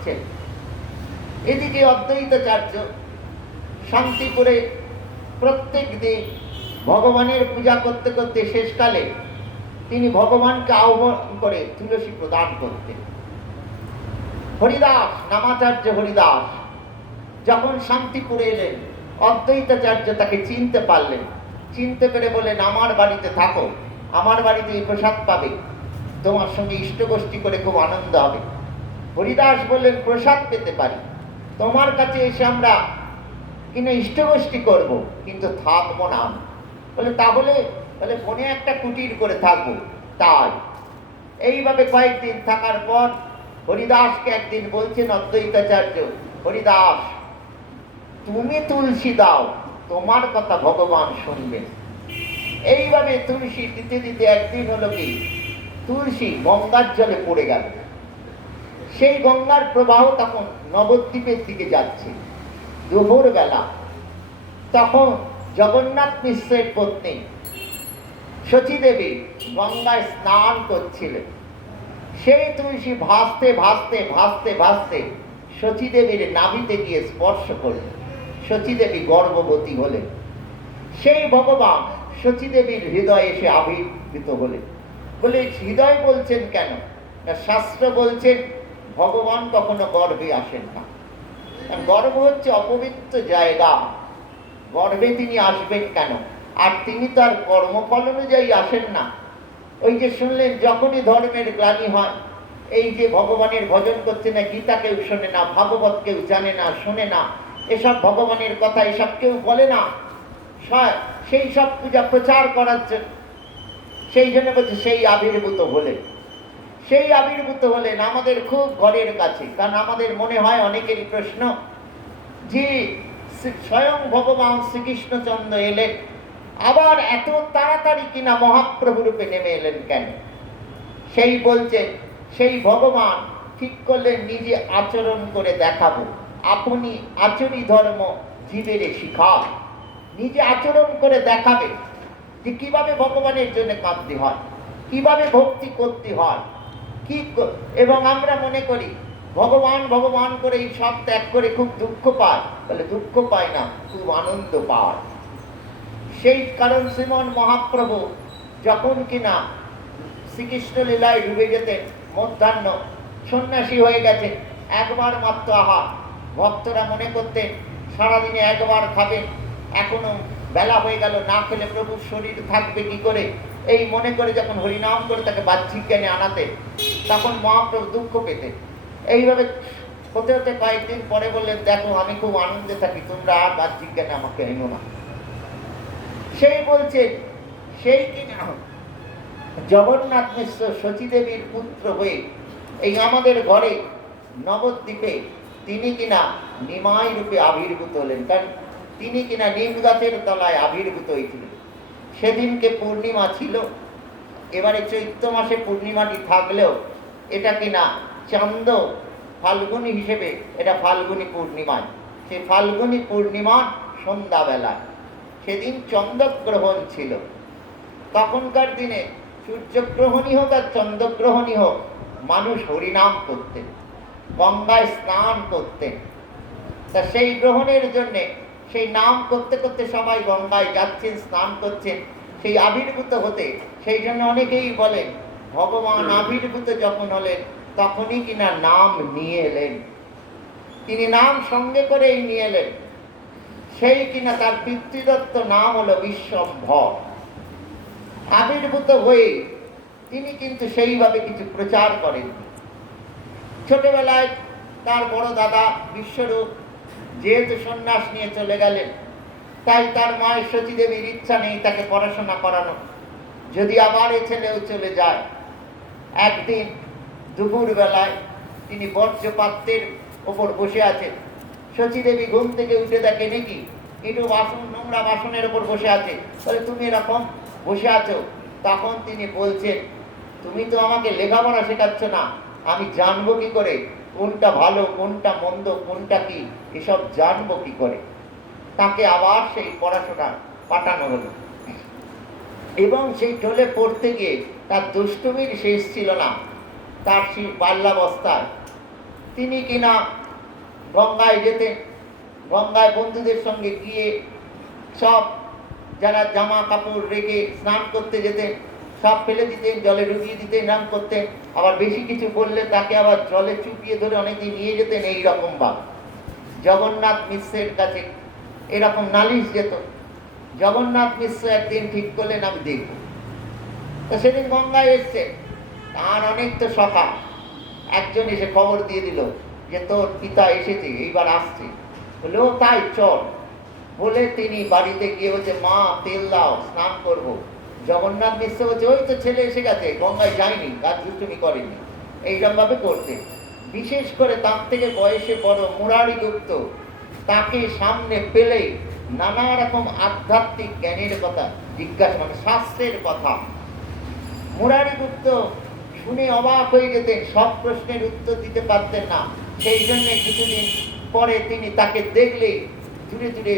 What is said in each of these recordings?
আসছেন। এদিকে অদ্বৈতাচার্য শান্তিপুরে প্রত্যেক দিন ভগবানের পূজা করতে করতে শেষকালে তিনি ভগবানকে আহ্বান করে তুলসী প্রদান করতেন। হরিদাস, নামাচার্য হরিদাস যখন শান্তিপুরে এলেন, অদ্বৈতাচার্য তাকে চিনতে পারলেন। চিনতে পেরে বলেন, আমার বাড়িতে থাকো, আমার বাড়িতে এই প্রসাদ পাবে, তোমার সঙ্গে ইষ্টগোষ্ঠী করে খুব আনন্দ হবে। হরিদাস বললেন, প্রসাদ পেতে পারি, তোমার কাছে এসে আমরা কিনা ইষ্টগোষ্ঠী করব, কিন্তু থাকবো না। বলে তাহলে ফোনে একটা কুটির করে থাকবো। তাই এইভাবে কয়েকদিন থাকার পর হরিদাসকে একদিন বলছেন অদ্বৈতাচার্য, হরিদাস তুমি তুলসী দাও, তোমার কথা ভগবান শুনবেন। এইভাবে তুলসী দিতে দিতে একদিন হলো কি, তুলসী গঙ্গার জলে পড়ে গেল। সেই গঙ্গার প্রবাহ তখন নবদ্বীপের দিকে যাচ্ছে। দুপুর বেলা তখন জগন্নাথ মিশ্রের পত্নী শচীদেবী গঙ্গায় স্নান করছিলেন। সেই তুলসী ভাসতে ভাসতে ভাসতে ভাসতে শচীদেবীর নাভিতে গিয়ে স্পর্শ করল। শচীদেবী গর্ভবতী হলেন। সেই ভগবান শচীদেবীর হৃদয়ে এসে আবির্ভূত হলেন। বলে হৃদয় বলছেন কেন না, শাস্ত্র বলছেন ভগবান কখনো গর্ভে আসেন না। গর্ভ হচ্ছে অপবিত্র জায়গা, গর্ভে তিনি আসবেন কেন? আর তিনি তো আর কর্মফল অনুযায়ী আসেন না। ওই যে শুনলেন, যখনই ধর্মের গ্লানি হয়, এই যে ভগবানের ভজন করছে না, গীতা কেউ শোনে না, ভাগবত কেউ জানে না, শোনে না, এসব ভগবানের কথা এসব কেউ বলে না, সেই সব পূজা প্রচার করার জন্য, সেই জন্য বলছে সেই আবির্ভূত হলেন। সেই আবির্ভূত হলেন আমাদের খুব ঘরের কাছে। কারণ আমাদের মনে হয়, অনেকেরই প্রশ্ন যে স্বয়ং ভগবান শ্রীকৃষ্ণচন্দ্র এলেন, আবার এত তাড়াতাড়ি কিনা মহাপ্রভু রূপে নেমে এলেন কেন? সেই বলছেন, সেই ভগবান ঠিক করলেন নিজে আচরণ করে দেখাবো। আপনি আচরি ধর্ম জীবেরে শিখা, নিজে আচরণ করে দেখাবে যে কিভাবে ভগবানের জন্য কাঁদতে হয়, কিভাবে ভক্তি করতে হয়, কি। এবং আমরা মনে করি ভগবান ভগবান করে এই সব ত্যাগ করে খুব দুঃখ পায়। বলে দুঃখ পায় না, খুব আনন্দ পায়। সেই কারণ শ্রীমন মহাপ্রভু যখন কিনা শ্রীকৃষ্ণ লীলায় ডুবে যেতেন, মধ্যাহ্ন সন্ন্যাসী হয়ে গেছে, একবার মাত্র আহার। ভক্তরা মনে করতেন সারাদিনে একবার খাবেন, এখনো বেলা হয়ে গেল, না খেলে প্রভুর শরীর থাকবে কি করে, এই মনে করে যখন হরিনাম করে তাকে বাহ্যিক জ্ঞানে আনাতে, তখন মহাপ্রভু দুঃখ পেতেন। এইভাবে হতে হতে কয়েকদিন পরে বললেন, দেখো আমি খুব আনন্দে থাকি, তোমরা আর বাহ্যিক জ্ঞানে আমাকে এনো না। সেই বলছেন, সেই কিনা জগন্নাথ মিশ্র শচীদেবীর পুত্র হয়ে এই আমাদের ঘরে নবদ্বীপে তিনি কিনা নিমাই রূপে আবির্ভূত হলেন। কারণ তিনি কিনা নিম গাছের তলায় আবির্ভূত হয়েছিলেন। সেদিনকে পূর্ণিমা ছিল। এবারে চৈত্র মাসে পূর্ণিমাটি থাকলেও এটা কিনা চান্দ ফাল্গুনী হিসেবে, এটা ফাল্গুনী পূর্ণিমায়, সেই ফাল্গুনী পূর্ণিমার সন্ধ্যাবেলায় সেদিন চন্দ্রগ্রহণ ছিল। তখনকার দিনে সূর্যগ্রহণই হোক আর চন্দ্রগ্রহণই হোক, মানুষ হরিনাম করতেন, গঙ্গায় স্নান করতেন। তা সেই গ্রহণের জন্যে সেই নাম করতে করতে সবাই গঙ্গায় যাচ্ছেন, স্নান করছেন, সেই আবির্ভূত হতে। সেই জন্য অনেকেই বলেন ভগবান আবির্ভূত যখন হলেন তখনই কিনা নাম নিয়ে এলেন। তিনি নাম সঙ্গে করেই নিয়ে এলেন। সেই কিনা তার পিতৃদত্ত নাম হলো বিশ্বম্ভর। আবির্ভূত হয়ে তিনি কিন্তু সেইভাবে কিছু প্রচার করেন। ছোটবেলায় তার বড় দাদা বিশ্বরূপ যেহেতু সন্ন্যাস নিয়ে চলে গেলেন, তাই তার মায়ের শচীদেবীর ইচ্ছা নেই তাকে পড়াশোনা করানো, যদি আবার এ ছেলেও চলে যায়। একদিন দুপুর বেলায় তিনি বর্জ্যপাত্রের ওপর বসে আছেন। শচীদেবী ঘুম থেকে উঠে দেখে নাকি একটু বাসন, নোংরা বাসনের ওপর বসে আছে। বলে তুমি এরকম বসে আছো? তখন তিনি বলছেন, তুমি তো আমাকে লেখাপড়া শেখাচ্ছ না, আমি জানবো কি করে কোনটা ভালো কোনটা মন্দ কোনটা কি, এসব জানবো কি করে? তাকে আবার সেই পড়াশোনা পাঠানো হলো। এবং সেই টোলে পড়তে গিয়ে তার দুষ্টুমির শেষ ছিল না। তার সেই বাল্যাবস্থায় তিনি কিনা গঙ্গায় যেতেন, গঙ্গায় বন্ধুদের সঙ্গে গিয়ে সব যারা জামা কাপড় রেখে স্নান করতে যেতেন সব ফেলে দিতেন, জলে ডুবিয়ে দিতেন, স্নান করতেন। আবার বেশি কিছু বললে তাকে আবার জলে চুপিয়ে ধরে অনেকদিন নিয়ে যেতেন। এইরকম ভাবে জগন্নাথ মিশ্রের কাছে এরকম নালিশ যেত। জগন্নাথ মিশ্র একদিন ঠিক করলেন আমি দেখব। তো সেদিন গঙ্গায় এসছে, তার অনেক তো সখা, একজন এসে খবর দিয়ে দিল যে তোর পিতা এসেছে, এইবার আসছে। বলে ও তাই, চল। বলে তিনি বাড়িতে গিয়ে বলছে মা তেল দাও, স্নান করব। জগন্নাথ মিশ্র বলছে ওই তো ছেলে এসে গেছে, গঙ্গায় যায়নি, কাজ দুষ্টুমি করেনি। এইরকম ভাবে করতে। বিশেষ করে তার থেকে বয়সে বড় মুরারি গুপ্ত, তাকে সামনে পেলেই নানা রকম আধ্যাত্মিক জ্ঞানের কথা জিজ্ঞাসা, মানে শাস্ত্রের কথা। মুরারি গুপ্ত শুনে অবাক হয়ে যেতেন, সব প্রশ্নের উত্তর দিতে পারতেন না। সেই জন্য কিছুদিন পরে তিনি তাকে দেখলেই দূরে দূরে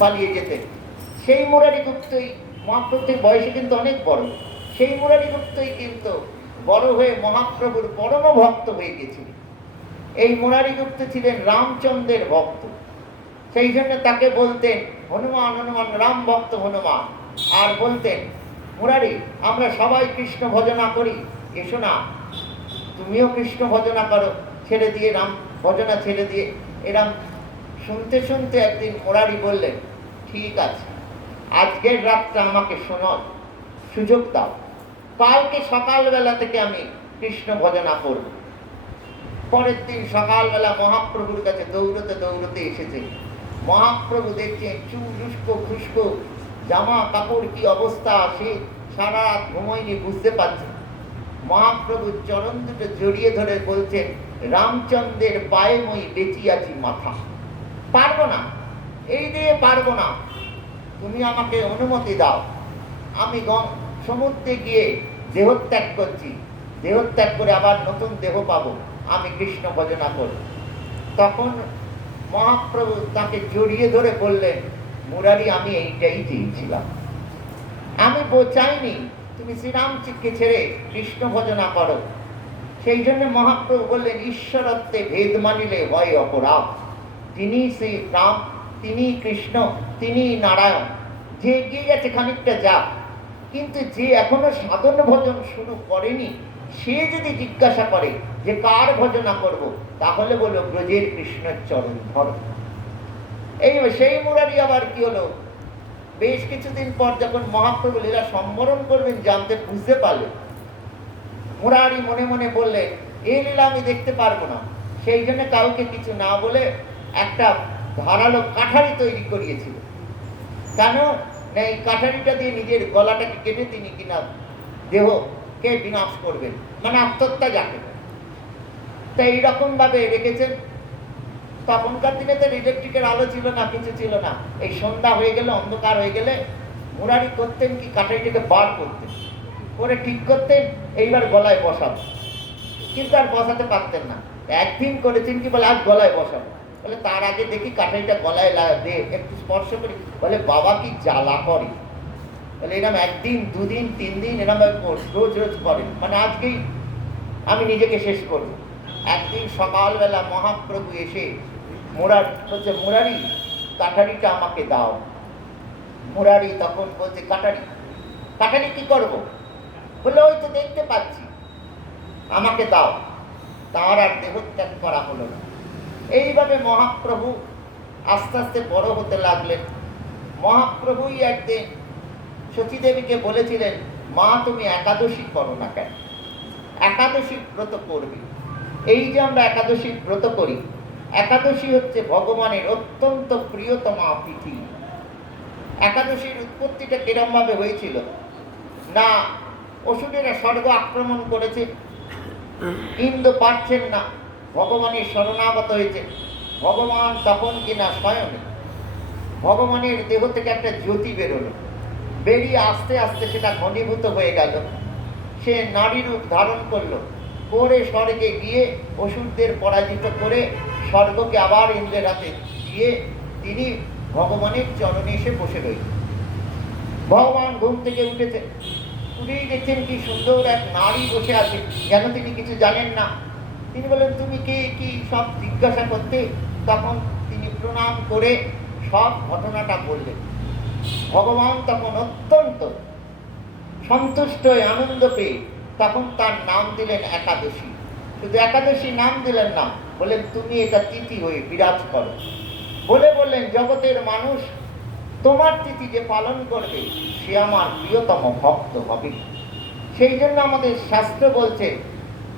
পালিয়ে যেতেন। সেই মুরারি গুপ্তই মহাপ্রভুর বয়সে কিন্তু অনেক বড়, সেই মুরারি গুপ্তই কিন্তু বড় হয়ে মহাপ্রভুর পরম ভক্ত হয়ে গেছিলেন। এই মুরারি গুপ্ত ছিলেন রামচন্দ্রের ভক্ত। সেই জন্য তাকে বলতেন হনুমান হনুমান, রাম ভক্ত হনুমান। আর বলতেন মুরারি আমরা সবাই কৃষ্ণ ভজনা করি, এসো না তুমিও কৃষ্ণ ভজনা করো, ছেড়ে দিয়ে রাম ভজনা ছেড়ে দিয়ে। এরম শুনতে শুনতে একদিন মুরারি বললেন ঠিক আছে, আজকের রাতটা আমাকে শোনার সুযোগ দাও, কালকে সকালবেলা থেকে আমি কৃষ্ণ ভজনা করব। পরের দিন সকালবেলা মহাপ্রভুর কাছে দৌড়তে দৌড়তে এসেছে। মহাপ্রভু দেখছেন চুল উস্কো খুস্কো, জামা কাপড় কি অবস্থা, সে সারা রাত ঘুমোয়নি, বুঝতে পারছে। মহাপ্রভুর চরণ দুটো জড়িয়ে ধরে বলছেন রামচন্দ্রের পায়ে মই বেঁচিয়াছি মাথা, পারবো না, এই দিয়ে পারবো না, তুমি আমাকে অনুমতি দাও, আমি সমুদ্রে গিয়ে দেহত্যাগ করছি, দেহত্যাগ করে আবার নতুন দেহ পাবো, আমি কৃষ্ণ ভজনা করব। তখন মহাপ্রভু তাকে জড়িয়ে ধরে বললেন মুরারি আমি এইটাই চেয়েছিলাম, আমি চাইনি তুমি শ্রীরামকে ছেড়ে কৃষ্ণ ভজনা করো। সেই জন্য মহাপ্রভু বললেন ঈশ্বরত্বে ভেদ মানিলে হয় অপরাধ, তিনি শ্রী রাম, তিনি কৃষ্ণ, তিনি নারায়ণ। যে এগিয়ে গেছে খানিকটা যাক, কিন্তু যে এখনো সাধন ভজন শুরু করেনি সে যদি জিজ্ঞাসা করে যে কার ভজনা করব, তাহলে বলো ব্রজের কৃষ্ণের চরণ ধর। এই সেই মুরারি আবার কি হলো, বেশ কিছুদিন পর যখন মহাপ্রভু লীলা সম্বরণ করবেন জানতে বুঝতে পারলেন, মুরারি মনে মনে বললেন এই লীলা আমি দেখতে পারবো না। সেই জন্য কাউকে কিছু না বলে একটা ধারালো কাঠারি তৈরি করিয়েছিল। কেন না এই কাঠারিটা দিয়ে নিজের গলাটাকে কেটে তিনি কিনা দেহকে বিনাশ করবেন, মানে আত্মহত্যা যাকে। তাই এইরকম ভাবে রেখেছেন। তখনকার দিনে তো ইলেকট্রিকের আলো ছিল না, কিছু ছিল না। এই সন্ধ্যা হয়ে গেলে, অন্ধকার হয়ে গেলে মুরারি করতেন কি কাঠারিটাকে বার করতেন, করে ঠিক করতেন, এইবার গলায় বসাবেন। কিন্তু আর বসাতে পারতেন না। একদিন করেছেন কি বলে আজ গলায় বসাবো, বলে তার আগে দেখি কাঠারিটা গলায় দিয়ে একটু স্পর্শ করি, বলে বাবা কি জ্বালা করে। বলে এরকম একদিন দুদিন তিন দিন এরকম রোজ রোজ করেন, মানে আজকেই আমি নিজেকে শেষ করব। একদিন সকালবেলা মহাপ্রভু এসে বলছে মুরারি কাঠারিটা আমাকে দাও। মুরারি তখন বলছে কাঠারি, কাঠারি কি করব? বলে ওই তো দেখতে পাচ্ছি, আমাকে দাও। তার আর দেহত্যাগ করা হলো না। এইভাবে মহাপ্রভু আস্তে আস্তে বড় হতে লাগলেন। মহাপ্রভুই একদিন সতীদেবীকে বলেছিলেন মা তুমি একাদশী করো না কেন, একাদশী ব্রত করবে। এই যে আমরা একাদশী ব্রত করি, একাদশী হচ্ছে ভগবানের অত্যন্ত প্রিয়তমা তিথি। একাদশীর উৎপত্তিটা কিরম ভাবে হয়েছিল না, অসুরেরা স্বর্গ আক্রমণ করেছে, ইন্দ্র পারছেন না, ভগবানের শরণাগত হয়েছে। ভগবান তখন কিনা স্বয়ং ভগবানের দেহ থেকে একটা জ্যোতি বেরোলো, বেরিয়ে আস্তে আস্তে সেটা ঘনীভূত হয়ে গেল। সে নারী রূপ ধারণ করলো, করে স্বর্গে গিয়ে অসুরদের পরাজিত করে স্বর্গকে আবার ইন্দ্রের হাতে দিয়ে তিনি ভগবানের চরণে এসে বসে রইলেন। ভগবান ঘুম থেকে উঠেছে, উঠেই দেখছেন কি সুন্দর এক নারী বসে আছে, যেন তিনি কিছু জানেন না। তিনি বললেন, তুমি কে, কি সব জিজ্ঞাসা করতে। তখন তিনি প্রণাম করে সব ঘটনাটা বললেন। ভগবান তখন অত্যন্ত সন্তুষ্ট হয়ে আনন্দ পেয়ে তখন তার নাম দিলেন একাদশী। শুধু একাদশী নাম দিলেন না, বললেন তুমি এটা তিথি হয়ে বিরাজ করো। বললেন জগতের মানুষ তোমার তিথি যে পালন করবে সে আমার প্রিয়তম ভক্ত হবে। সেই জন্য আমাদের শাস্ত্র বলছে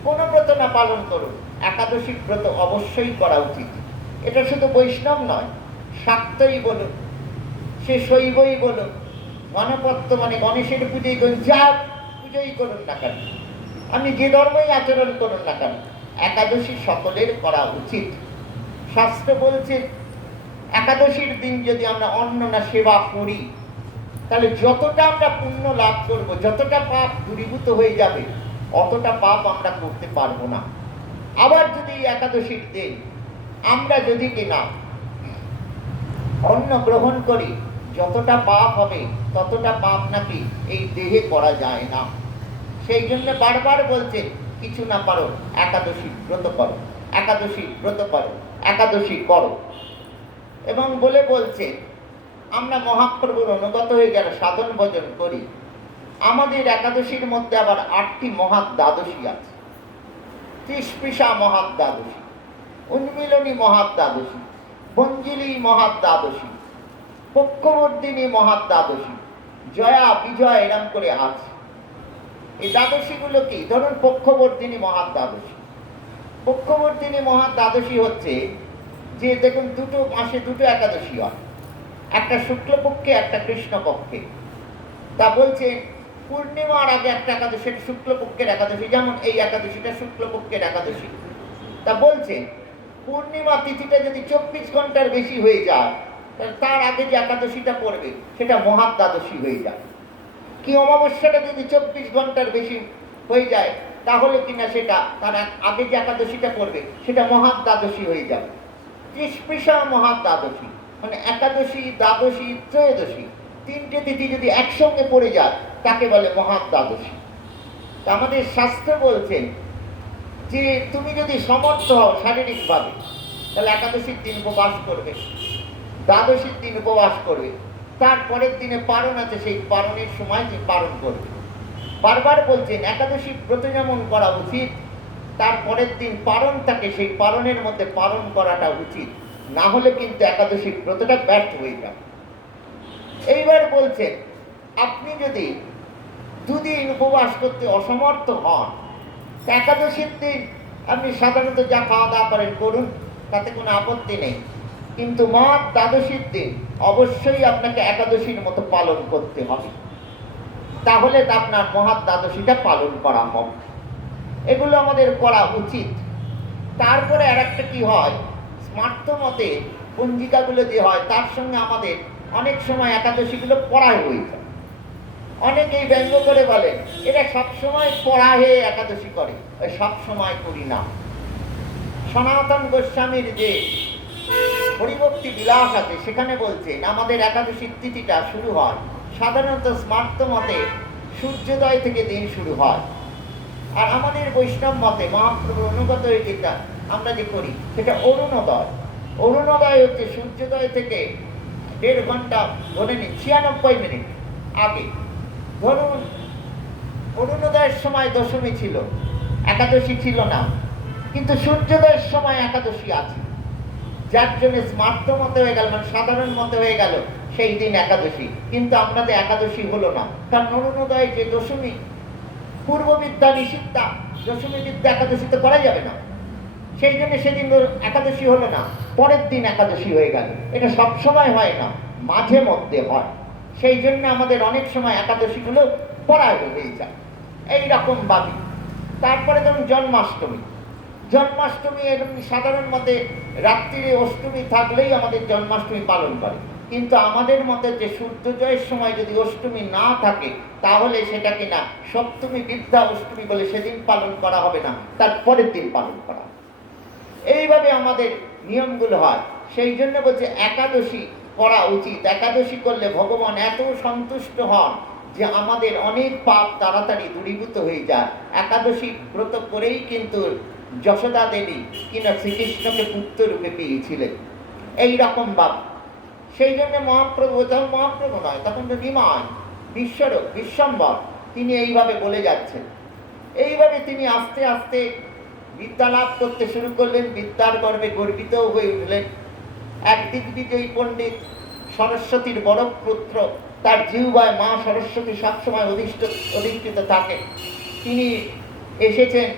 কোনো ব্রত না পালন করুন, একাদশী ব্রত অবশ্যই করা উচিত। এটা শুধু বৈষ্ণব নয়, শাক্তই বলুন, সে শৈবই বলুন, গণপত্য মানে গণেশের পুজোই করুন, যা পুজোই করুন না কেন, আপনি যে ধর্মই আচরণ করুন না কেন, একাদশী সকলের করা উচিত। শাস্ত্র বলছে একাদশীর দিন যদি আমরা অন্ন না সেবা করি তাহলে যতটা আমরা পুণ্য লাভ করব, যতটা পাপ দূরীভূত হয়ে যাবে, অতটা পাপ আমরা করতে পারবো না। আবার যদি একাদশীর দিন আমরা যদি কিনা অন্ন গ্রহণ করি, যতটা পাপ হবে ততটা পাপ নাকি এই দেহে করা যায় না। সেই জন্য বারবার বলছে কিছু না পারো একাদশী ব্রত করো, একাদশী ব্রত করো, একাদশী করো। এবং বলছে আমরা মহাপ্রভুর অনুগত হয়ে যারা সাধন ভজন করি, আমাদের একাদশীর মধ্যে আবার 8টি মহাদ্বাদশী আছে। তৃষ্পিষা মহাদ্বাদশী, উন্মিলনী মহাদ্বাদশী, বঞ্জিলী মহাদ্বাদশী, পক্ষবর্ধিনী মহাদ্বাদশী, জয়া বিজয় এরম করে আছে। এই দ্বাদশীগুলো কি? ধরুন পক্ষবর্ধিনী মহাদ্বাদশী। পক্ষবর্ধিনী মহাদ্বাদশী হচ্ছে যে দেখুন দুটো মাসে দুটো একাদশী হয়, একটা শুক্লপক্ষে একটা কৃষ্ণপক্ষে। তা বলছে পূর্ণিমার আগে একটা একাদশী, এটা শুক্লপক্ষের একাদশী, যেমন এই একাদশীটা শুক্লপক্ষের একাদশী। তা বলছে পূর্ণিমা তিথিটা যদি 24 ঘন্টার বেশি হয়ে যায় তাহলে তার আগে যে একাদশীটা পড়বে সেটা মহাদ্বাদশী হয়ে যায়। কি অমাবস্যাটা যদি 24 ঘন্টার বেশি হয়ে যায় তাহলে কিনা সেটা তার আগে যে একাদশীটা পড়বে সেটা মহাদ্বাদশী হয়ে যাবে। তৃষ্পিষা মহাদ্বাদশী মানে একাদশী, দ্বাদশী, ত্রয়োদশী তিনটে তিথি যদি একসঙ্গে পড়ে যায় তাকে বলে মহাদ্বাদশী। তা আমাদের শাস্ত্র বলছেন যে তুমি যদি সমর্থ হও শারীরিকভাবে তাহলে একাদশীর দিন উপবাস করবে, দ্বাদশীর দিন উপবাস করবে, তারপরের দিনে পারণ আছে, সেই পারণের সময় যে পালন করবে। বারবার বলছেন একাদশী ব্রত যেমন করা উচিত, তারপরের দিন পালন থাকে, সেই পালনের মধ্যে পালন করাটা উচিত, না হলে কিন্তু একাদশী ব্রতটা ব্যর্থ হয়ে যাবে। এইবার বলছেন আপনি যদি দুদিন উপবাস করতে অসমর্থ হন, একাদশীর দিন আপনি সাধারণত যা খাওয়া দাওয়া করেন করুন, তাতে কোনো আপত্তি নেই, কিন্তু দ্বাদশীর দিন অবশ্যই আপনাকে একাদশীর মতো পালন করতে হবে, তাহলে তা আপনার মহাদ্বাদশীটা পালন করা হবে। এগুলো আমাদের করা উচিত। তারপরে আর একটা কি হয়, স্মার্ত মতে পঞ্জিকাগুলো যে হয় তার সঙ্গে আমাদের অনেক সময় একাদশীগুলো পড়া হয়ে যায়। অনেকেই ব্যঙ্গ করে বলেন এটা সবসময় পড়া হয়ে একাদশী করে, ওই সবসময় করি না। সনাতন গোস্বামীর যে হরিভক্তি বিলাস আছে সেখানে বলছেন আমাদের একাদশীর তিথিটা শুরু হয় সাধারণত স্মার্ত মতে সূর্যোদয় থেকে দিন শুরু হয়। আর আমাদের বৈষ্ণব মতে মহাপ্রভুর অনুগত হয়ে যেটা আমরা যে করি সেটা অরুণোদয়। অরুণোদয় হচ্ছে সূর্যোদয় থেকে 1.5 ঘন্টা, ধরে নিন 96 মিনিট আগে। ধরুন অরুণোদয়ের সময় দশমী ছিল, একাদশী ছিল না, কিন্তু সূর্যোদয়ের সময় একাদশী আছে, যার জন্য স্মার্ত মতে হয়ে গেল, মানে সাধারণ মতে হয়ে গেল সেই দিন একাদশী, কিন্তু আমাদের একাদশী হলো না, কারণ অরুণোদয় যে দশমী, পূর্ব বিদ্যা নিষিদ্ধা, দশমী বিদ্যা একাদশী তো করা যাবে না, সেই জন্য সেদিন একাদশী হলো না, পরের দিন একাদশী হয়ে গেল। এটা সব সময় হয় না, মাঝে মধ্যে হয়, সেই জন্য আমাদের অনেক সময় একাদশীগুলো পড়া হয়ে যায় এইরকম ভাবে। তারপরে ধরুন জন্মাষ্টমী। জন্মাষ্টমী এরকম সাধারণ মতে রাত্রিরে অষ্টমী থাকলেই আমাদের জন্মাষ্টমী পালন করে, কিন্তু আমাদের মতে যে সূর্যোদয়ের সময় যদি অষ্টমী না থাকে তাহলে সেটা কিনা সপ্তমী বিদ্যা অষ্টমী বলে সেদিন পালন করা হবে না, তার পরের দিন পালন করা। এইভাবে আমাদের নিয়মগুলো হয়। সেই জন্য বলছে একাদশী করা উচিত। একাদশী করলে ভগবান এত সন্তুষ্ট হন যে আমাদের অনেক পাপ তাড়াতাড়ি দূরীভূত হয়ে যায়। একাদশী ব্রত করেই কিন্তু যশোদা দেবী কিনা শ্রীকৃষ্ণকে পুত্র রূপে পেয়েছিলেন, এইরকম ভাব। সেই জন্য মহাপ্রভু, তখন মহাপ্রভু নয়, তখন তো নিমাই, বিশ্বরূপ, বিশ্বম্বর, তিনি এইভাবে বলে যাচ্ছেন। এইভাবে তিনি আস্তে আস্তে বিদ্যা লাভ করতে শুরু করলেন, বিদ্যার গর্বে গর্বিত হয়ে উঠলেন। একদিক বিজয়ী পণ্ডিত, সরস্বতীর বড় পুত্র, তার জিহ্বায় মা সরস্বতী সবসময় অধিষ্ঠিত থাকে। তিনি এসেছেন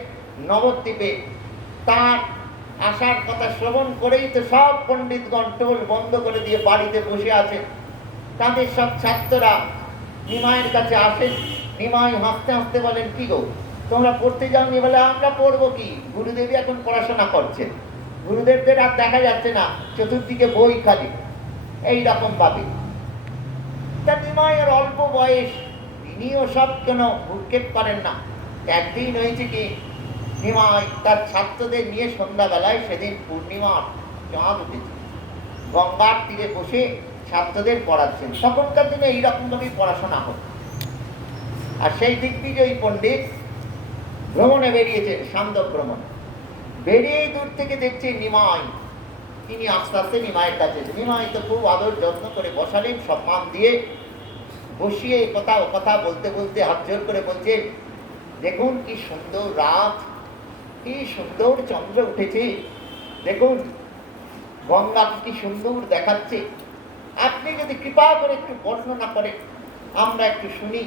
নবদ্বীপে, তার আসার কথা শ্রবণ করেই তো সব পণ্ডিতগণ টোল বন্ধ করে দিয়ে বাড়িতে বসে আছে। তাদের সব ছাত্ররা নিমাইয়ের কাছে আসেন। নিমাই হাসতে হাসতে বলেন, কি গো তোমরা পড়তে যাওনি? বলে, আমরা পড়বো কি, গুরুদেবী এখন পড়াশোনা করছেন, গুরুদেবদের আর দেখা যাচ্ছে না, চতুর্দিকে বই খালি। এইরকম ভাবে তা নিমাইয়ের অল্প বয়স, তিনিও সব কেন ভূক্ষেপ করেন না। একদিন হয়েছে কি, নিমাই তার ছাত্রদের নিয়ে সন্ধ্যাবেলায়, সেদিন পূর্ণিমার চাঁদ উঠেছে, গঙ্গার তীরে বসে ছাত্রদের পড়াচ্ছেন। তখনকার দিনে এইরকম ভাবেই পড়াশোনা হতো। আর সেই দিগ্বিজয়ী পণ্ডিত ভ্রমণে বেরিয়েছেন, সান্ধ্য ভ্রমণ। বেরিয়েই দূর থেকে দেখছে নিমাই। তিনি আস্তে আস্তে নিমাইয়ের কাছে, নিমাই তো খুব আদর যত্ন করে বসালেন, সম্মান দিয়ে বসিয়ে কথা বলতে বলতে হাত জোর করে বলছেন, দেখুন কি সুন্দর রাত, কি সুন্দর চন্দ্র উঠেছে, দেখুন গঙ্গা কি সুন্দর দেখাচ্ছে, আপনি যদি কৃপা করে একটু বর্ণনা করেন আমরা একটু শুনি।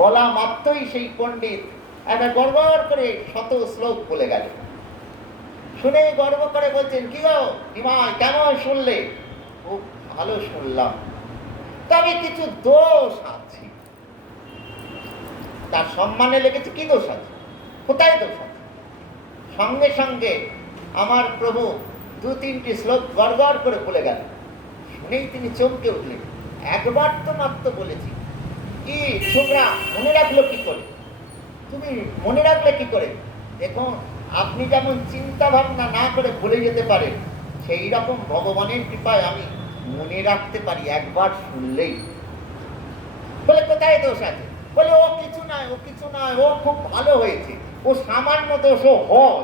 বলা মাত্রই সেই পণ্ডিত একটা গড়গড় করে শত শ্লোক বলে গেল। শুনে গর্ব করে বলছেন, কি গো নিমাই, কেমন শুনলে? খুব ভালো শুনলাম, তবে কিছু দোষ আছে। তার সম্মানে লেগেছে, কি দোষ আছে, কোথায় দোষ আছে? সঙ্গে সঙ্গে আমার প্রভু দু তিনটি শ্লোক গড়গড় করে বলে গেল। শুনেই তিনি চমকে উঠলেন, একবার তো মাত্র বলেছি, কি তোমরা মনে রাখলো কি করে? তুমি মনে রাখলে কি করে? দেখুন, আপনি যেমন চিন্তা ভাবনা না করে ভুলে যেতে পারেন, সেই রকম ভগবানের কৃপায় আমি মনে রাখতে পারি একবার শুনলেই। বলে, কোথায় দোষ আছে? বলে, ও কিছু নয়, ও কিছু নয়, ও খুব ভালো হয়েছে, ও সামান্য দোষও হয়,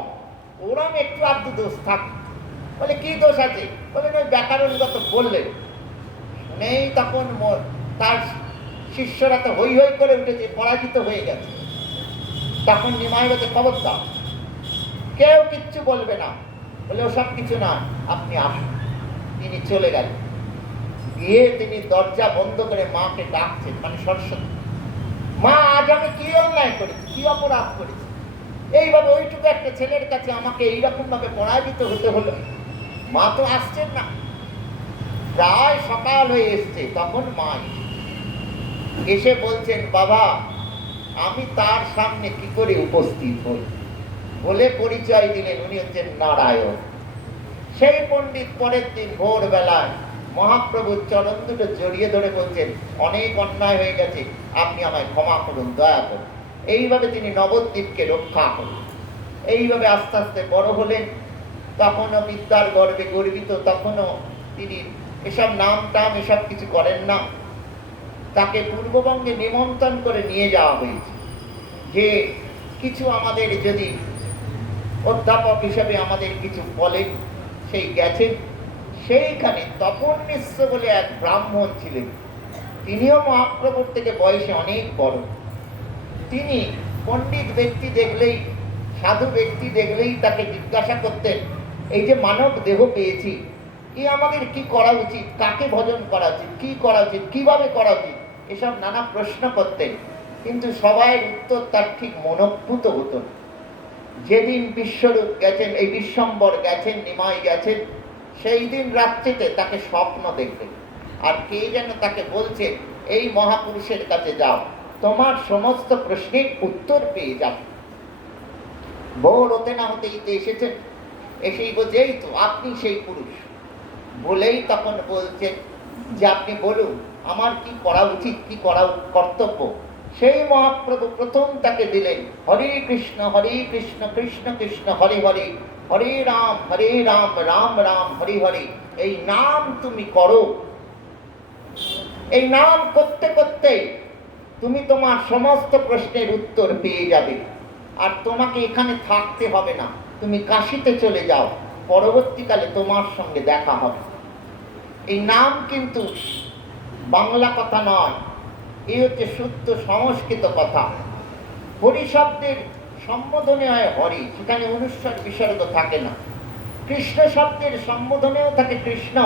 ওরম একটু আধটু দোষ থাকে। বলে, কি দোষ আছে? বলে, ওই ব্যাকরণগত বললেন। শুনেই তখন তার শিষ্যরা তো হই হই করে উঠেছে, পরাজিত হয়ে গেছে। তখন নিমাই বলতে, খবর দাও, কেউ কিচ্ছু বলবে না। বলে, ওসব কিছু না, আপনি আসুন। তিনি চলে গেলেন। গিয়ে তিনি দরজা বন্ধ করে মাকে ডাকছেন, মানে সরস্বতী, মা আজ আমি কি অন্যায় করেছি, কি অপরাধ করেছি, এইভাবে ওইটুকু একটা ছেলের কাছে আমাকে এইরকম ভাবে পরাজিত হতে হলো। মা তো আসছেন না, প্রায় সকাল হয়ে এসছে। তখন মা এসে বলছেন, বাবা আমি তার সামনে কি করে উপস্থিত হই? বলে পরিচয় দিলেন, উনি হচ্ছেন নারায়ণ। সেই পণ্ডিত পরের দিন ভোরবেলায় মহাপ্রভুর চরণ দুটো জড়িয়ে ধরে বলছেন, অনেক অন্যায় হয়ে গেছে, আপনি আমায় ক্ষমা করুন, দয়া করুন। এইভাবে তিনি নবদ্বীপকে রক্ষা করলেন। এইভাবে আস্তে আস্তে বড় হলেন। তখনও বিদ্যার গর্বে গর্বিত, তখনও তিনি এসব নাম টাম এসব কিছু করেন না। তাকে পূর্ববঙ্গে নিমন্ত্রণ করে নিয়ে যাওয়া হয়েছে, যে কিছু আমাদের যদি অধ্যাপক হিসেবে আমাদের কিছু বলেন। সেই গেছেন, সেইখানে তপন মিশ্র বলে এক ব্রাহ্মণ ছিলেন, তিনিও মহাপ্রভুর থেকে বয়সে অনেক বড়। তিনি পণ্ডিত ব্যক্তি দেখলেই, সাধু ব্যক্তি দেখলেই তাকে জিজ্ঞাসা করতেন, এই যে মানব দেহ পেয়েছি, কি আমাদের কি করা উচিত, কাকে ভজন করা উচিত, কি করা উচিত, কিভাবে করা উচিত, এসব নানা প্রশ্ন করতেন। কিন্তু সবাই উত্তর তার ঠিক মনোভূত হতো। যেদিন বিশ্বরূপ গেছেন, এই বিশ্বম্বর গেছেন, নিমাই গেছেন, সেই দিন রাত্রিতে তাকে স্বপ্ন দেখবেন, আর কে যেন তাকে বলছে, এই মহাপুরুষের কাছে যাও, তোমার সমস্ত প্রশ্নের উত্তর পেয়ে যাবে। ভোর হতে না হতেই তো এসেছেন। এসেই বলছে, এই তো আপনি সেই পুরুষ। বলেই তখন বলছেন যে, আপনি বলুন আমার কি করা উচিত, কি করা কর্তব্য। সেই মহাপ্রভু প্রথম তাকে দিলেন, হরে কৃষ্ণ কৃষ্ণ কৃষ্ণ হরে হরে, হরে রাম রাম রাম হরে হরে। এই নাম তুমি করো, এই নাম করতে করতে তুমি তোমার সমস্ত প্রশ্নের উত্তর পেয়ে যাবে। আর তোমাকে এখানে থাকতে হবে না, তুমি কাশীতে চলে যাও, পরবর্তীকালে তোমার সঙ্গে দেখা হবে। এই নাম কিন্তু বাংলা কথা নয়, এই হচ্ছে শুদ্ধ সংস্কৃত কথা। হরি শব্দের সম্বোধনে হয় হরি, সেখানে অনুস্বার বিসর্গ থাকে না। কৃষ্ণ শব্দের সম্বোধনেও থাকে কৃষ্ণ,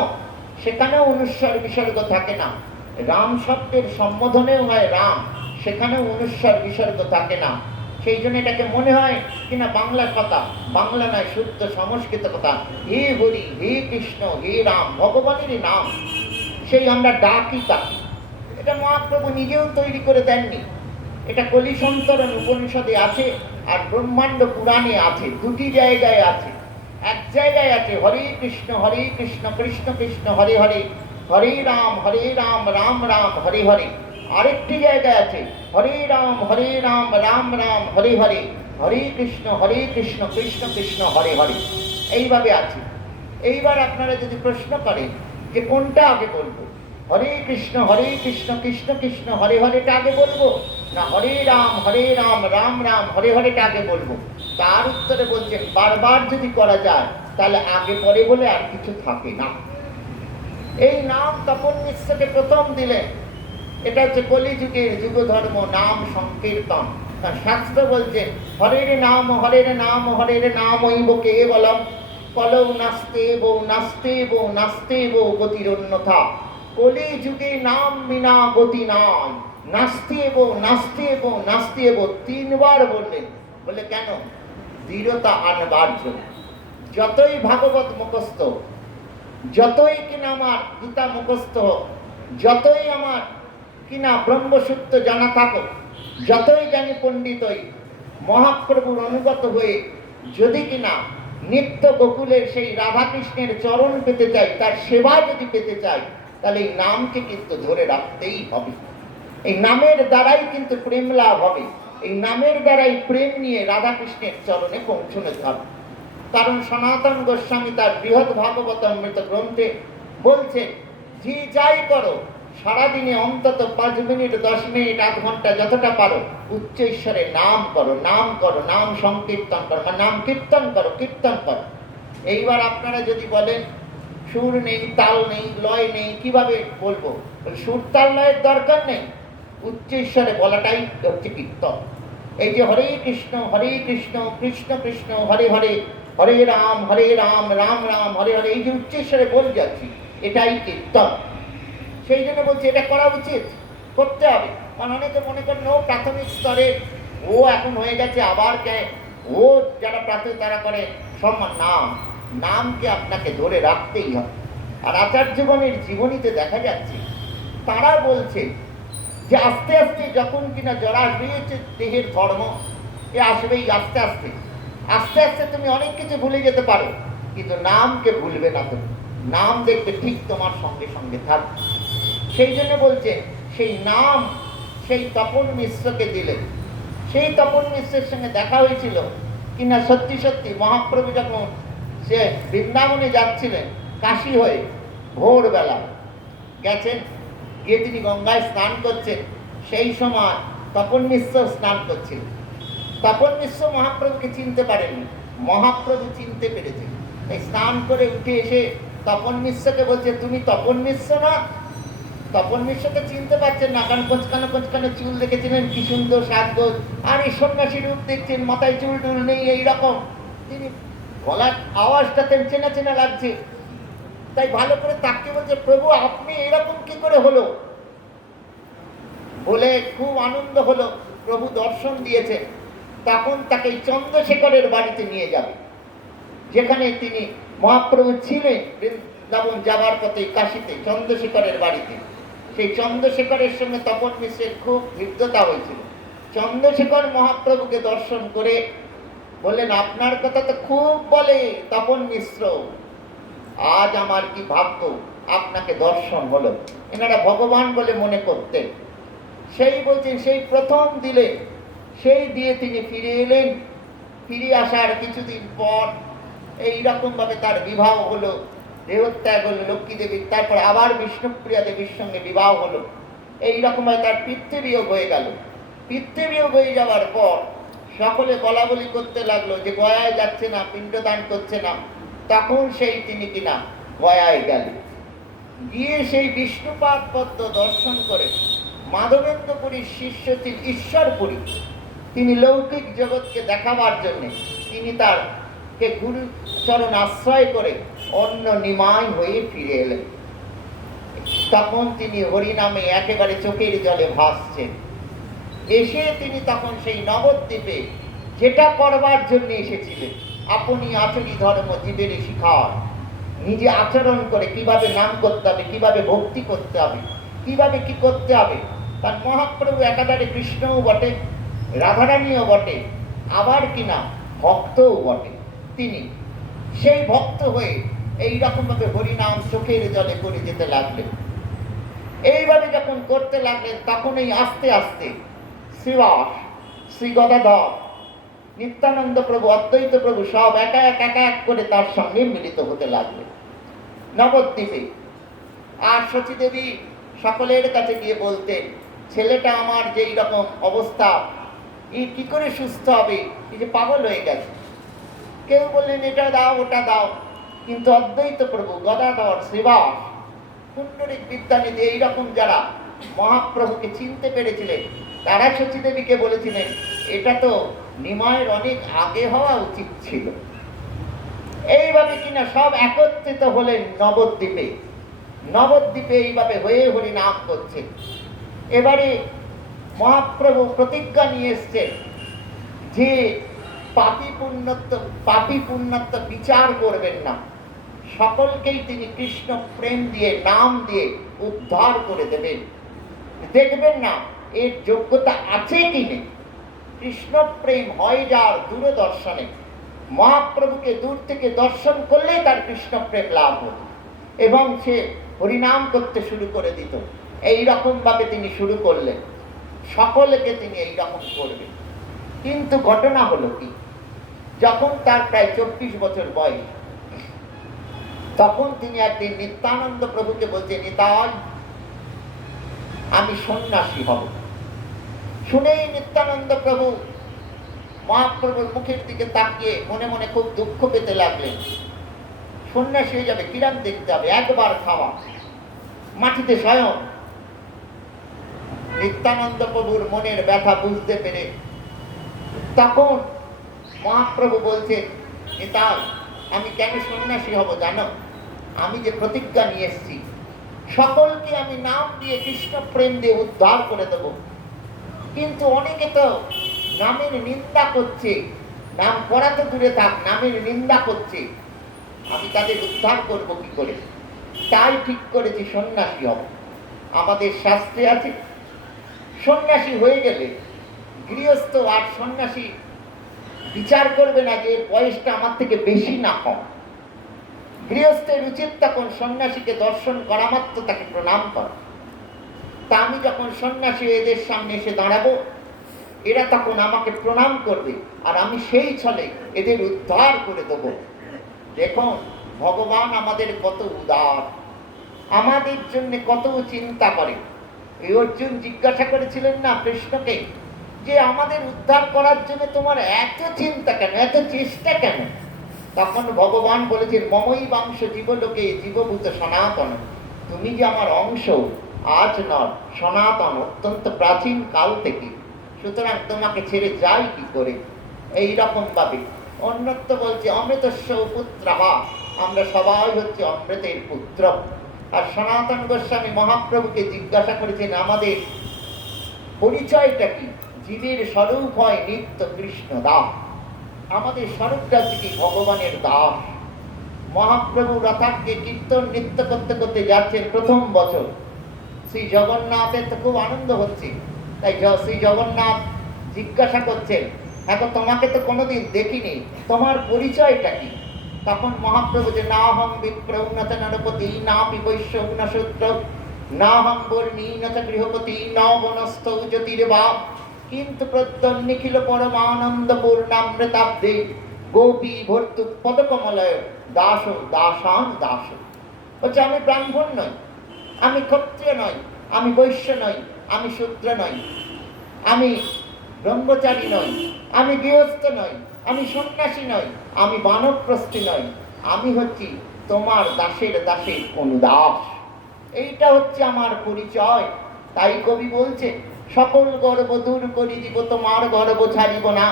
সেখানেও অনুস্বার বিসর্গ থাকে না। রাম শব্দের সম্বোধনেও হয় রাম, সেখানেও অনুস্বার বিসর্গ থাকে না। সেই জন্য এটাকে মনে হয় কিনা বাংলার কথা, বাংলা নয়, শুদ্ধ সংস্কৃত কথা। হে হরি, হে কৃষ্ণ, হে রাম, ভগবানেরই নাম, সেই আমরা ডাকি তাকে। এটা মহাপ্রভু নিজেও তৈরি করে দেননি, এটা কলি সন্তরণ উপনিষদে আছে, আর ব্রহ্মাণ্ড পুরাণে আছে, দুটি জায়গায় আছে। এক জায়গায় আছে হরে কৃষ্ণ কৃষ্ণ কৃষ্ণ হরে হরে, হরে রাম রাম রাম হরে হরে। আরেকটি জায়গায় আছে হরে রাম রাম রাম হরে হরে, হরে কৃষ্ণ কৃষ্ণ কৃষ্ণ হরে হরে। এইভাবে আছে। এইবার আপনারা যদি প্রশ্ন করেন যে কোনটা আগে বলবো, হরে কৃষ্ণ কৃষ্ণ কৃষ্ণ হরে হরেটা আগে বলবো, না হরে রাম রাম রাম হরে হরেটা আগে বলবো, তার উত্তরে বলছেন বারবার যদি করা যায় তাহলে আগে পরে বলে আর কিছু থাকে না। এই নাম তপন মিশ্রকে প্রথম দিলেন। এটা হচ্ছে কলিযুগের যুগ ধর্ম, নাম সংকীর্তন। শাস্ত্র বলছে হরের নাম হরের নাম ঐব কেবলম, কলৌ নাস্তে বৌ গতির অন্যথা। কলিযুগে নাম বিনা গতি নাই, নাস্তে বৌ তিনবার বললেন। বলে কেন? দৃঢ়তা আনবার জন্য। যতই ভাগবত মুখস্থ, যতই কিনা আমার গীতা মুখস্থ, যতই আমার কিনা ব্রহ্মসূত্র জানা থাকো, যতই জ্ঞানী পণ্ডিত হই, মহাপ্রভুর অনুগত হয়ে যদি কিনা নিত্য গোকুলের সেই রাধাকৃষ্ণের চরণ পেতে চাই, তার সেবা যদি পেতে চাই, তাহলে এই নামকে কিন্তু ধরে রাখতেই হবে। এই নামের দ্বারাই কিন্তু প্রেম লাভ হবে, এই নামের দ্বারাই প্রেম নিয়ে রাধাকৃষ্ণের চরণে পৌঁছানো যাবে। কারণ সনাতন গোস্বামী তার বৃহৎ ভাগবত অমৃত গ্রন্থে বলছে, যে যাই করো সারাদিনে অন্তত 5 মিনিট 10 মিনিট 1 ঘন্টা যতটা পারো উচ্চ ঈশ্বরের নাম করো, নাম সংকীর্তন করো, নাম কীর্তন করো। এইবার আপনারা যদি বলেন সুর নেই, তাল নেই, লয় নেই, কিভাবে বলবো? সুর তাল লয়ের দরকার নেই, উচ্চ ঈশ্বরে বলাটাই হচ্ছে কীর্তন। এই যে হরে কৃষ্ণ কৃষ্ণ কৃষ্ণ হরে হরে, হরে রাম রাম রাম হরে হরে, এই যে উচ্চ ঈশ্বরে বলে যাচ্ছি, এটাই কীর্তন। সেই জন্য বলছি এটা করা উচিত, করতে হবে। কারণ অনেকে মনে করেন ও প্রাথমিক স্তরে, ও এখন হয়ে গেছে, আবার কে ও যারা প্রাথমিক তারা করে সম্মান। নামকে আপনাকে ধরে রাখতেই হবে। আর আচার্যগণের জীবনীতে দেখা যাচ্ছে তারা বলছে যে আস্তে আস্তে যখন কিনা জরা আসবে, হচ্ছে দেহের ধর্ম, এ আসবেই আস্তে আস্তে তুমি অনেক কিছু ভুলে যেতে পারো, কিন্তু নামকে ভুলবে না তুমি। নাম দেখবে ঠিক তোমার সঙ্গে সঙ্গে থাকবে। সেই জন্য বলছে সেই নাম সেই তপন মিশ্রকে দিলেন। সেই তপন মিশ্রের সঙ্গে দেখা হয়েছিল কিনা সত্যি মহাপ্রভু যখন সে বৃন্দাবনে যাচ্ছিলেন কাশী হয়ে, ভোরবেলা গেছেন, গিয়ে তিনি গঙ্গায় স্নান করছেন। সেই সময় তপন মিশ্র স্নান করছেন। তপন মিশ্র মহাপ্রভুকে চিনতে পারেননি, মহাপ্রভু চিনতে পেরেছেন। এই স্নান করে উঠে এসে তপন মিশ্রকে বলছে, তুমি তপন মিশ্র না? তপন মিশ্রকে চিনতে পারছেন না, কারণ কোচকানো চুল দেখেছিলেন, কি সুন্দর সাজগোজ, আর এই সন্ন্যাসী রূপ দেখছেন, মাথায় চুল টুল নেই, এইরকম। তিনি গলার আওয়াজটা চেনা লাগছে, তাই ভালো করে তাকে বলছে, প্রভু আপনি এরকম কি করে হলো? বলে খুব আনন্দ হলো, প্রভু দর্শন দিয়েছে। তখন তাকে চন্দ্রশেখরের বাড়িতে নিয়ে যাবে, যেখানে তিনি মহাপ্রভু ছিলেন বৃন্দাবন যাবার পথে কাশীতে, চন্দ্রশেখরের বাড়িতে। সেই চন্দ্রশেখরের সঙ্গে তপন মিশ্রের খুব হৃদ্যতা হয়েছিল। চন্দ্রশেখর মহাপ্রভুকে দর্শন করে বললেন, আপনার কথা তো খুব বলে তপন মিশ্র, আজ আমার কি ভাগ্য আপনাকে দর্শন হলো। এনারা ভগবান বলে মনে করতেন। সেই বলছেন সেই প্রথম দিলে, সেই দিয়ে তিনি ফিরে এলেন। ফিরে আসার কিছুদিন পর এইরকম ভাবে তার বিবাহ হলো, দেহত্যাগ হলো লক্ষ্মী দেবীর, তারপর আবার বিষ্ণুপ্রিয়া দেবীর সঙ্গে বিবাহ হলো। এইরকম ভাবে তার পিতৃবিয়োগ হয়ে গেল। পিতৃবিয়োগ হয়ে যাওয়ার পর সকলে বলা বলি করতে লাগলো যে গয়ায় যাচ্ছে না, পিণ্ডদান করছে না। তখন সেই তিনি কিনা গয়ায় গেলেন, গিয়ে সেই বিষ্ণুপাদ পদ্ম দর্শন করে মাধবেন্দ্রপুরীর শিষ্য ছিল ঈশ্বরপুরী, তিনি লৌকিক জগৎকে দেখাবার জন্যে তিনি তারকে গুরুচরণ আশ্রয় করে অন্য নিমাই হয়ে ফিরে এলেন। তখন তিনি হরিনামে একেবারে চোখের জলে ভাসছেন। এসে তিনি তখন সেই নবদ্বীপে যেটা করবার জন্য এসেছিলেন, আপনি আচরি ধর্ম জীবের শিখার, নিজে আচরণ করে কিভাবে নাম করতে হবে, কিভাবে ভক্তি করতে হবে, কিভাবে কি করতে হবে। তার মহাপ্রভু একাধারে কৃষ্ণও বটে, রাধারানীও বটে, আবার কিনা ভক্তও বটে। তিনি সেই ভক্ত হয়ে এইরকমভাবে হরিনাম চোখের জলে করে যেতে লাগলেন। এইভাবে যখন করতে লাগলেন তখন এই আস্তে আস্তে শ্রীবাস, শ্রী গদাধর, নিত্যানন্দ প্রভু, অদ্বৈত প্রভু সব একা এক করে তার সঙ্গে মিলিত হতে লাগলেন নবদ্বীপে। আর শচীদেবী সকলের কাছে গিয়ে বলতেন, ছেলেটা আমার যেই রকম অবস্থা, এই কি করে সুস্থ হবে, এই যে পাগল হয়ে গেছে। কেউ বললেন এটা দাও ওটা দাও, কিন্তু অদ্বৈত প্রভু, গদাধর, শ্রীবাস, পুণ্ডরিক, বিদ্যানিধি এইরকম যারা মহাপ্রভুকে চিনতে পেরেছিলেন তারা শচীদেবীকে বলেছিলেন এটা তো নিমায়ের অনেক আগে হওয়া উচিত ছিল। এইভাবে কিনা সব একত্রিত হলেন নবদ্বীপে। নবদ্বীপে এইভাবে হয়ে হরি নাম করছে। এবারে মহাপ্রভু প্রতিজ্ঞা নিয়ে এসছেন যে পাপী পুণ্যত্ব বিচার করবেন না, সকলকেই তিনি কৃষ্ণ প্রেম দিয়ে, নাম দিয়ে উদ্ধার করে দেবেন। দেখবেন না এর যোগ্যতা আছে কি নেই। কৃষ্ণ প্রেম হয় যার দূরদর্শনে, মহাপ্রভুকে দূর থেকে দর্শন করলেই তার কৃষ্ণ প্রেম লাভ হতো এবং সে হরিনাম করতে শুরু করে দিত। এইরকম ভাবে তিনি শুরু করলেন, সকলকে তিনি এইরকম করবেন। কিন্তু ঘটনা হলো কি, যখন তার প্রায় 24 বছর বয়স, তখন তিনি একদিন নিত্যানন্দ প্রভুকে বলছেন, নিতাই আমি সন্ন্যাসী হব। শুনেই নিত্যানন্দ প্রভু মহাপ্রভুর মুখের দিকে তাকিয়ে মনে মনে খুব দুঃখ পেতে লাগলেন। সন্ন্যাসী হয়ে যাবে, কিরাম দেখতে হবে, একবার খাওয়া, মাটিতে শয়ন। নিত্যানন্দ প্রভুর মনের ব্যথা বুঝতে পেরে তখন মহাপ্রভু বলছে, নিতাই আমি কেন সন্ন্যাসী হব জানো? আমি যে প্রতিজ্ঞা নিয়ে এসেছি, সকলকে আমি নাম দিয়ে কৃষ্ণ প্রেম দিয়ে উদ্ধার করে দেব। কিন্তু অনেকে তো নামের নিন্দা করছে, নাম করা তো দূরে থাক, নামের নিন্দা করছে, আমি তাদের উদ্ধার করব কি করে? তাই ঠিক করেছি সন্ন্যাসী হব। আমাদের শাস্ত্রে আছে সন্ন্যাসী হয়ে গেলে গৃহস্থ আর সন্ন্যাসী বিচার করবে না যে বয়সটা আমার থেকে বেশি না কম। গৃহস্থের উচিত তখন সন্ন্যাসীকে দর্শন করা মাত্র তাকে প্রণাম করা। তা আমি যখন সন্ন্যাসী এদের সামনে এসে দাঁড়াবো, এরা তখন আমাকে প্রণাম করবে আর আমি সেই ছলে এদের উদ্ধার করে দেবো। দেখুন ভগবান আমাদের কত উদার, আমাদের জন্য কত চিন্তা করে। এই অর্জুন জিজ্ঞাসা করেছিলেন না কৃষ্ণকে যে আমাদের উদ্ধার করার জন্য তোমার এত চিন্তা কেন, এত চেষ্টা কেন? তখন ভগবান বলেছেন, মমই বাংশ জীবলোকে জীবভূত সনাতন, তুমি যে আমার অংশ, আজ নয় সনাতন, অত্যন্ত প্রাচীন কাল থেকে, সুতরাং তোমাকে ছেড়ে যাই কি করে? এইরকম ভাবে অন্যত্র বলছে অমৃতস্য পুত্রহা, আমরা সবাই হচ্ছে অমৃতের পুত্র। আর সনাতন গোস্বামী মহাপ্রভুকে জিজ্ঞাসা করেছেন আমাদের পরিচয়টা কি? জীবের স্বরূপ হয় নিত্য কৃষ্ণ দাস, আমাদের স্বরূপটা কি ভগবানের দাস। মহাপ্রভু রথাকে কীর্তন নৃত্য করতে করতে যাচ্ছেন প্রথম বছর। শ্রী জগন্নাথের তো খুব আনন্দ হচ্ছে, তাই শ্রী জগন্নাথ জিজ্ঞাসা করছেন, এখন তোমাকে তো কোনোদিন দেখিনি, তোমার পরিচয়টা কি? তখন মহাপ্রভু যে না হম বিপ্রৌন্নত নরপতি না পিবৈশ্য গুণসূত্র না হম বর্ণীনত গৃহপতি না বনস্থ জ্যোতির্বাপ কিন্তু প্রত্যন নিখিল পরমানন্দ পূর্ণামৃতাব্দে গোপী ভর্তু পদকমলয় দাস দাসান দাস। বলছে আমি ব্রাহ্মণ নই, আমি ক্ষত্রিয় নই, আমি বৈশ্য নই, আমি শূদ্র নই, আমি ব্রহ্মচারী নই, আমি গৃহস্থ নই, আমি সন্ন্যাসী নই, আমি বানপ্রস্থী নই, আমি হচ্ছি তোমার দাসের দাসের অনুদাস। এইটা হচ্ছে আমার পরিচয়। তাই কবি বলছে, সকল গর্ব দূর করি দিব, তোমার গর্ব ছাড়িব না।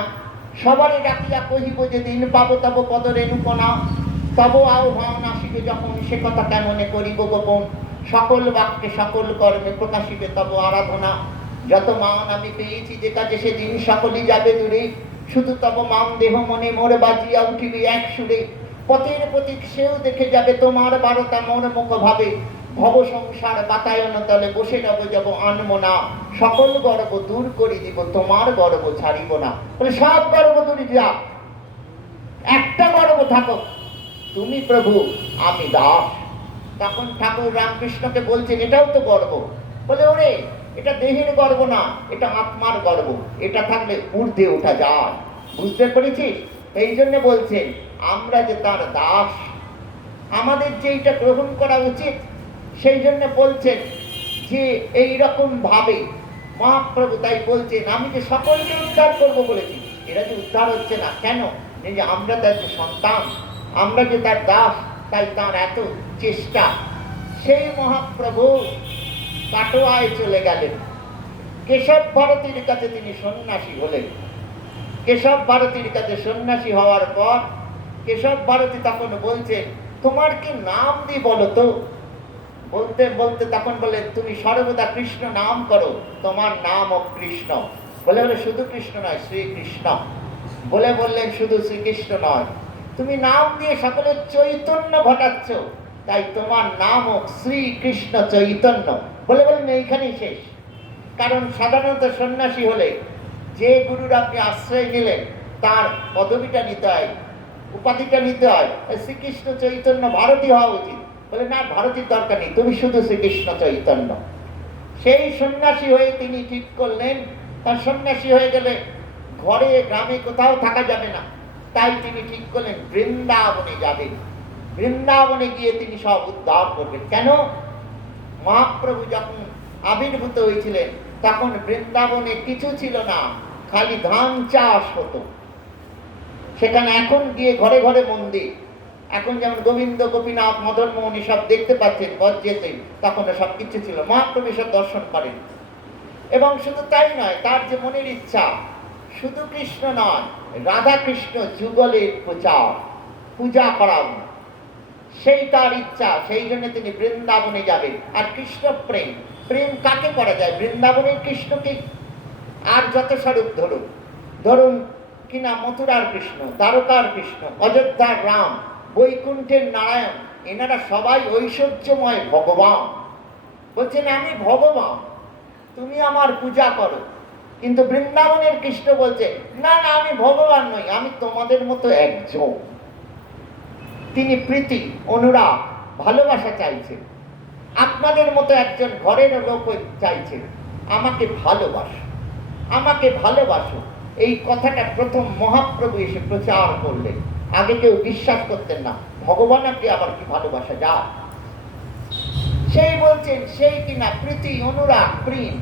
সবারে ডাকিয়া কহিব, যে দিন পাবো তব পদ রেণুকণা। তব আহ্বান আসিবে যখন, সে কথা কেমনে করিব গোপন। সকল বাক্যে সকল কর্মে প্রকাশিবে তব আরাধনা। যত মান আমি পেয়েছি যে কাজে, সেদিন সকলই যাবে দূরে। শুধু তব মান দেহ মনে মোর বাজিয়া উঠিবে এক সুরে। পথের প্রতীক সেও দেখে যাবে, তোমার বারতা মোর মুখ ভাবে। ভব সংসার বাতায়ন তলে বসে যাব যাব আনমনা। সকল গর্ব দূর করে দিব, তোমার গর্ব ছাড়িব না। বলে সব গর্ব দূরে যা, একটা গর্ব থাকো, তুমি প্রভু আমি দাস। তখন ঠাকুর রামকৃষ্ণকে বলছেন, এটাও তো গর্ব। বলে ওরে, এটা দেহের গর্ব না, এটা আত্মার গর্ব। এটা থাকলে ঊর্ধ্বে ওঠা যায়। বুঝতে পেরেছিস? এই জন্য বলছেন আমরা যে তার দাস, আমাদের যে এটা গ্রহণ করা উচিত। সেই জন্য বলছেন যে এই রকম ভাবে মহাপ্রভু তাই বলছেন, আমি যে সকলকে উদ্ধার করব বলেছি, এরা যে উদ্ধার হচ্ছে না কেন? যে আমরা তার যে সন্তান, আমরা যে তার দাস, তাই তার এত চেষ্টা। সেই মহাপ্রভু কাটোয়ায় চলে গেলেন, কেশব ভারতীর কাছে তিনি সন্ন্যাসী হলেন। কেশব ভারতীর কাছে সন্ন্যাসী হওয়ার পর কেশব ভারতী তখন বলছেন, তোমার কি নাম দি বলো তো। বলতে বলতে তখন বললেন, তুমি সর্বদা কৃষ্ণ নাম করো, তোমার নাম ও কৃষ্ণ। বলে বলে শুধু কৃষ্ণ নয়, শ্রীকৃষ্ণ। বলে বললেন, শুধু শ্রীকৃষ্ণ নয়, তুমি নাম দিয়ে সকলের চৈতন্য ঘটাচ্ছ, তাই তোমার নাম ও শ্রীকৃষ্ণ চৈতন্য। বলে বললেন এইখানেই শেষ। কারণ সাধারণত সন্ন্যাসী হলে যে গুরুর আপনি আশ্রয় নিলেন, তার পদবিটা নিতে হয়, উপাধিটা নিতে হয়, শ্রীকৃষ্ণ চৈতন্য ভারতী হওয়া উচিত। বলে না, ভারতীর দরকার নেই, তুমি শুধু শ্রীকৃষ্ণ চৈতন্য। সেই সন্ন্যাসী হয়ে তিনি ঠিক করলেন, তার সন্ন্যাসী হয়ে গেলে ঘরে গ্রামে কোথাও থাকা যাবে না। তাই তিনি ঠিক করলেন বৃন্দাবনে যাবেন। বৃন্দাবনে গিয়ে তিনি সব উদ্ধার করবেন। কেন? মহাপ্রভু যখন আবির্ভূত হয়েছিলেন তখন বৃন্দাবনে কিছু ছিল না, খালি ধান চাষ হতো সেখানে। এখন গিয়ে ঘরে ঘরে মন্দির। এখন যেমন গোবিন্দ, গোপীনাথ, মদন মোহন সব দেখতে পাচ্ছেন বজ্রেতে, তখন সব কিছু ছিল। মহাপ্রভু সব দর্শন করেন। এবং শুধু তাই নয়, তার যে মনের ইচ্ছা, শুধু কৃষ্ণ নয়, রাধা কৃষ্ণ যুগলের প্রচার, পূজা করানো, সেই তার ইচ্ছা। সেই জন্য তিনি বৃন্দাবনে যাবেন। আর কৃষ্ণ প্রেম, প্রেম কাকে করা যায়? বৃন্দাবনের কৃষ্ণকে। আর যত স্বরূপ ধরুন, ধরুন কিনা মথুরার কৃষ্ণ, দ্বারকার কৃষ্ণ, অযোধ্যার রাম, বৈকুণ্ঠের নারায়ণ, এনারা সবাই ঐশ্বর্যময় ভগবান। বলছেন আমি ভগবান, তুমি আমার পূজা করো। কিন্তু বৃন্দাবনের কৃষ্ণ বলছে, না না, আমি ভগবান নই, আমি তোমাদের মতো একজন। তিনি প্রীতি, অনুরাগ, ভালোবাসা চাইছেন। আপনাদের মতো একজন ঘরের লোক চাইছেন, আমাকে ভালোবাসো, আমাকে ভালোবাসো। এই কথাটা প্রথম মহাপ্রভু এসে প্রচার করলেন। আগে কেউ বিশ্বাস করতেন না, ভগবানকে আবার কি ভালোবাসা যায়? সেই বলছেন, সেই কিনা প্রীতি, অনুরাগ, প্রেম,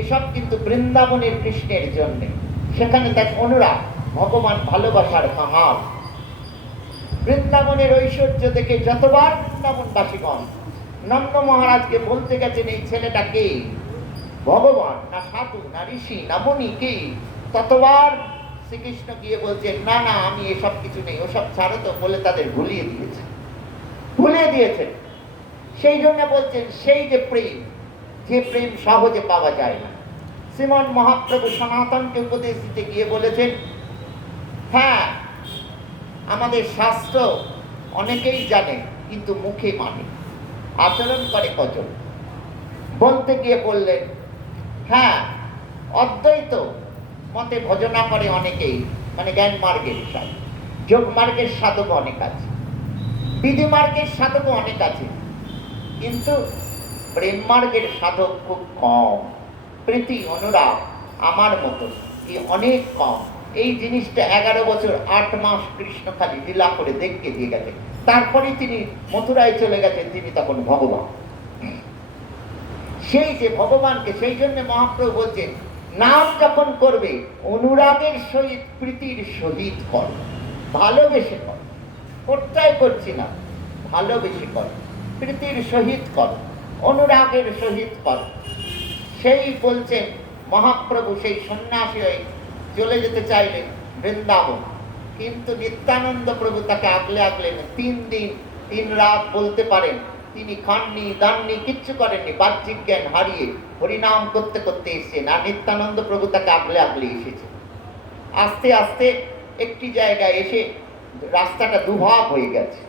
এসব কিন্তু বৃন্দাবনের কৃষ্ণের জন্যে। সেখানে তার অনুরাগ, ভগবান ভালোবাসার কাহাল। বৃন্দাবনের ঐশ্বর্য দেখে যতবার বৃন্দাবনবাসীগণ নন্দ মহারাজকে বলতে গেছেন, এই ছেলেটা কে, ভগবান না সাধু না ঋষি না মুনি কে, ততবার শ্রীকৃষ্ণ গিয়ে বলছেন, না না, আমি এসব কিছু নেই, ওসব ছাড়ো তো, বলে তাদের ভুলিয়ে দিয়েছে। সেই জন্য বলছেন, সেই যে প্রেম, যে প্রেম সহজে পাওয়া যায় না। শ্রীমন মহাপ্রভু সনাতনকে উপদেশ দিতে গিয়ে বলেছেন, হ্যাঁ, আমাদের শাস্ত্র অনেকেই জানে, কিন্তু মুখে মানে, আচরণ করে কজন। বলতে গিয়ে বললেন, হ্যাঁ, অদ্বৈত মতে ভজনা করে অনেকেই, মানে জ্ঞান মার্গের সাধক, যোগ মার্গের সাধক অনেক আছে, বিধি মার্গের সাধক অনেক আছে, কিন্তু প্রেম মার্গের সাধক খুব কম। প্রীতি, অনুরাগ আমার মতো কি অনেক কম। এই জিনিসটা 11 বছর 8 মাস কৃষ্ণ খালি লীলা করে দেখে দিয়ে গেছে। তারপরে তিনি মথুরায় চলে গেছেন, তিনি তখন ভগবান। সেই যে ভগবানকে, সেই জন্য মহাপ্রভু বলছেন, নাম যখন করবে অনুরাগের সহিত, প্রীতির সহিত কর, ভালোবেসে কর। প্রত্যয় করছি না, ভালোবেসে কর, প্রীতির সহিত কর, অনুরাগের সহিত কর। সেই বলছেন মহাপ্রভু সেই সন্ন্যাসী হয়ে চলে যেতে চাইলেন বৃন্দাবন, কিন্তু নিত্যানন্দ প্রভু তাকে আগলে আগলেন। 3 দিন 3 রাত বলতে পারেন তিনি খাননি, দাননি, কিচ্ছু করেননি, বাহ্যিক জ্ঞান হারিয়ে হরিনাম করতে করতে এসেছেন। আর নিত্যানন্দ প্রভু তাকে আগলে আগলে এসেছে। আস্তে আস্তে একটি জায়গায় এসে রাস্তাটা দুভাগ হয়ে গেছে।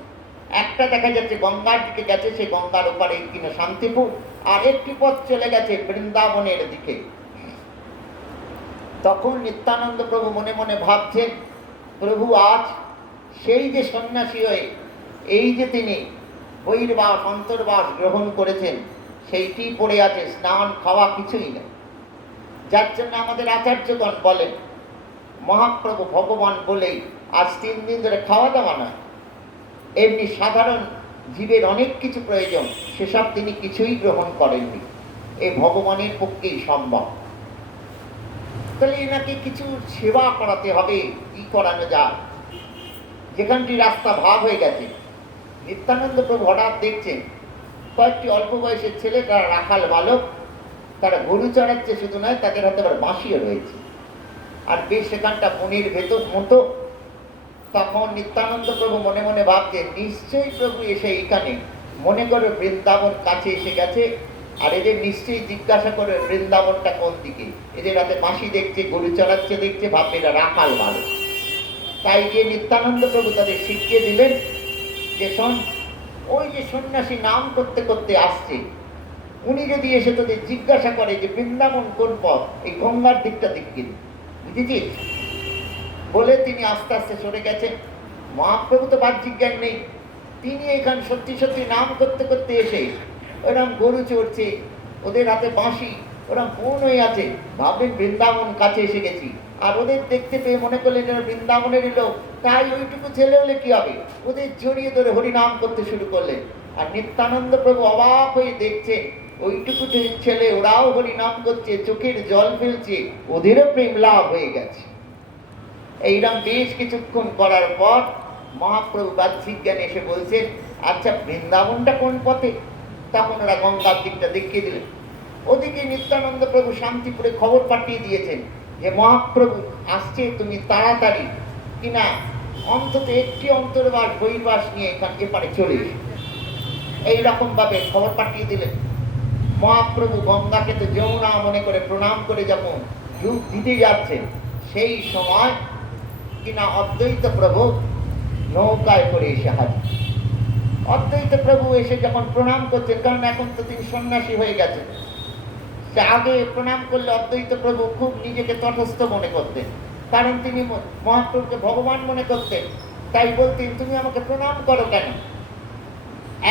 একটা দেখা যাচ্ছে গঙ্গার দিকে গেছে, সে গঙ্গার ওপারে কিনা শান্তিপুর, আর একটি পথ চলে গেছে বৃন্দাবনের দিকে। তখন নিত্যানন্দ প্রভু মনে মনে ভাবছেন, প্রভু আজ সেই যে সন্ন্যাসী হয়ে এই যে তিনি বহির্বাস অন্তর্বাস গ্রহণ করেছেন, সেইটি পড়ে আছে, স্নান খাওয়া কিছুই নেই। যার জন্য আমাদের আচার্যগণ বলেন মহাপ্রভু ভগবান বলেই আজ 3 দিন ধরে খাওয়া দাওয়া নয়। এমনি সাধারণ জীবের অনেক কিছু প্রয়োজন, সেসব তিনি কিছুই গ্রহণ করেননি। এই ভগবানের পক্ষেই সম্ভব। তাহলে এনাকে কিছু সেবা করাতে হবে, কি করানো যায়। যেখানটি রাস্তা ভাগ হয়ে গেছে, নিত্যানন্দ প্রভু হঠাৎ দেখছেন কয়েকটি অল্প বয়সের ছেলে, তারা রাখাল বালক, তারা গরু চড়াচ্ছে, শুধু নয় তাদের হাতে আবার বাঁশিও রয়েছে, আর বেশ সেখানটা বনের ভেতর মতো। তখন নিত্যানন্দ প্রভু মনে মনে ভাবছেন নিশ্চয়ই প্রভু এসে এখানে মনে করে বৃন্দাবন কাছে এসে গেছে, আর এদের নিশ্চয়ই জিজ্ঞাসা করে বৃন্দাবনটা কোন দিকে। এদের হাতে বাঁশি দেখছে, গরু চড়াচ্ছে দেখছে, ভাববে এরা রাখাল বালক। তাই গিয়ে নিত্যানন্দ প্রভু তাদের শিখিয়ে দিলেন যে শোন, ওই যে সন্ন্যাসী নাম করতে করতে আসছে, উনি যদি এসে তোদের জিজ্ঞাসা করে যে বৃন্দাবন কোন পথ, এই গঙ্গার দিকটা দেখিয়ে দিন, বুঝেছিস? বলে তিনি আস্তে আস্তে সরে গেছেন। মহাপ্রভু তো বাহ্যিক জ্ঞান নেই, তিনি এখানে সত্যি সত্যি নাম করতে করতে এসে ওরম গরু চড়ছে, ওদের হাতে বাঁশি, ওরম বোন হয়ে আছে, ভাববেন বৃন্দাবন কাছে এসে গেছি। আর ওদের দেখতে পেয়ে মনে করলেন এরা বৃন্দাবনের লোক, তাই ওইটুকু ছেলে হলে কি হবে, ওদের জড়িয়ে ধরে হরিনাম করতে শুরু করলেন। আর নিত্যানন্দ প্রভু অবাক হয়ে দেখছেন ওইটুকু ছেলে, ওরাও হরিনাম করছে, চোখের জল ফেলছে, ওদেরও প্রেম লাভ হয়ে গেছে। এইরকম বেশ কিছুক্ষণ করার পর মহাপ্রভু বাহ্যিক জ্ঞানে এসে বলছেন, আচ্ছা বৃন্দাবনটা কোন পথে? তখন ওরা গঙ্গার দিকটা দেখিয়ে দিলেন। ওদিকে নিত্যানন্দ প্রভু শান্তিপুরে খবর পাঠিয়ে দিয়েছেন যে মহাপ্রভু আসছে, তুমি তাড়াতাড়ি কিনা অন্তত একটি অন্তর্বাস বহির্বাস নিয়ে এখানে এপারে চলে এসে। এইরকম ভাবে খবর পাঠিয়ে দিলেন। মহাপ্রভু গঙ্গাকে তো যমুনা মনে করে প্রণাম করে যখন রূপ দিতে যাচ্ছেন, সেই সময় কিনা অদ্বৈত প্রভু নৌকায় করে এসে হাজির। অদ্বৈত প্রভু এসে যখন প্রণাম করছেন, কারণ এখন তো তিনি সন্ন্যাসী হয়ে গেছেন, সে আগে প্রণাম করলে অদ্বৈত প্রভু খুব নিজেকে তটস্থ মনে করতেন, কারণ তিনি মহাপ্রভুকে ভগবান মনে করতেন। তাই বলতেন তুমি আমাকে প্রণাম করো কেন?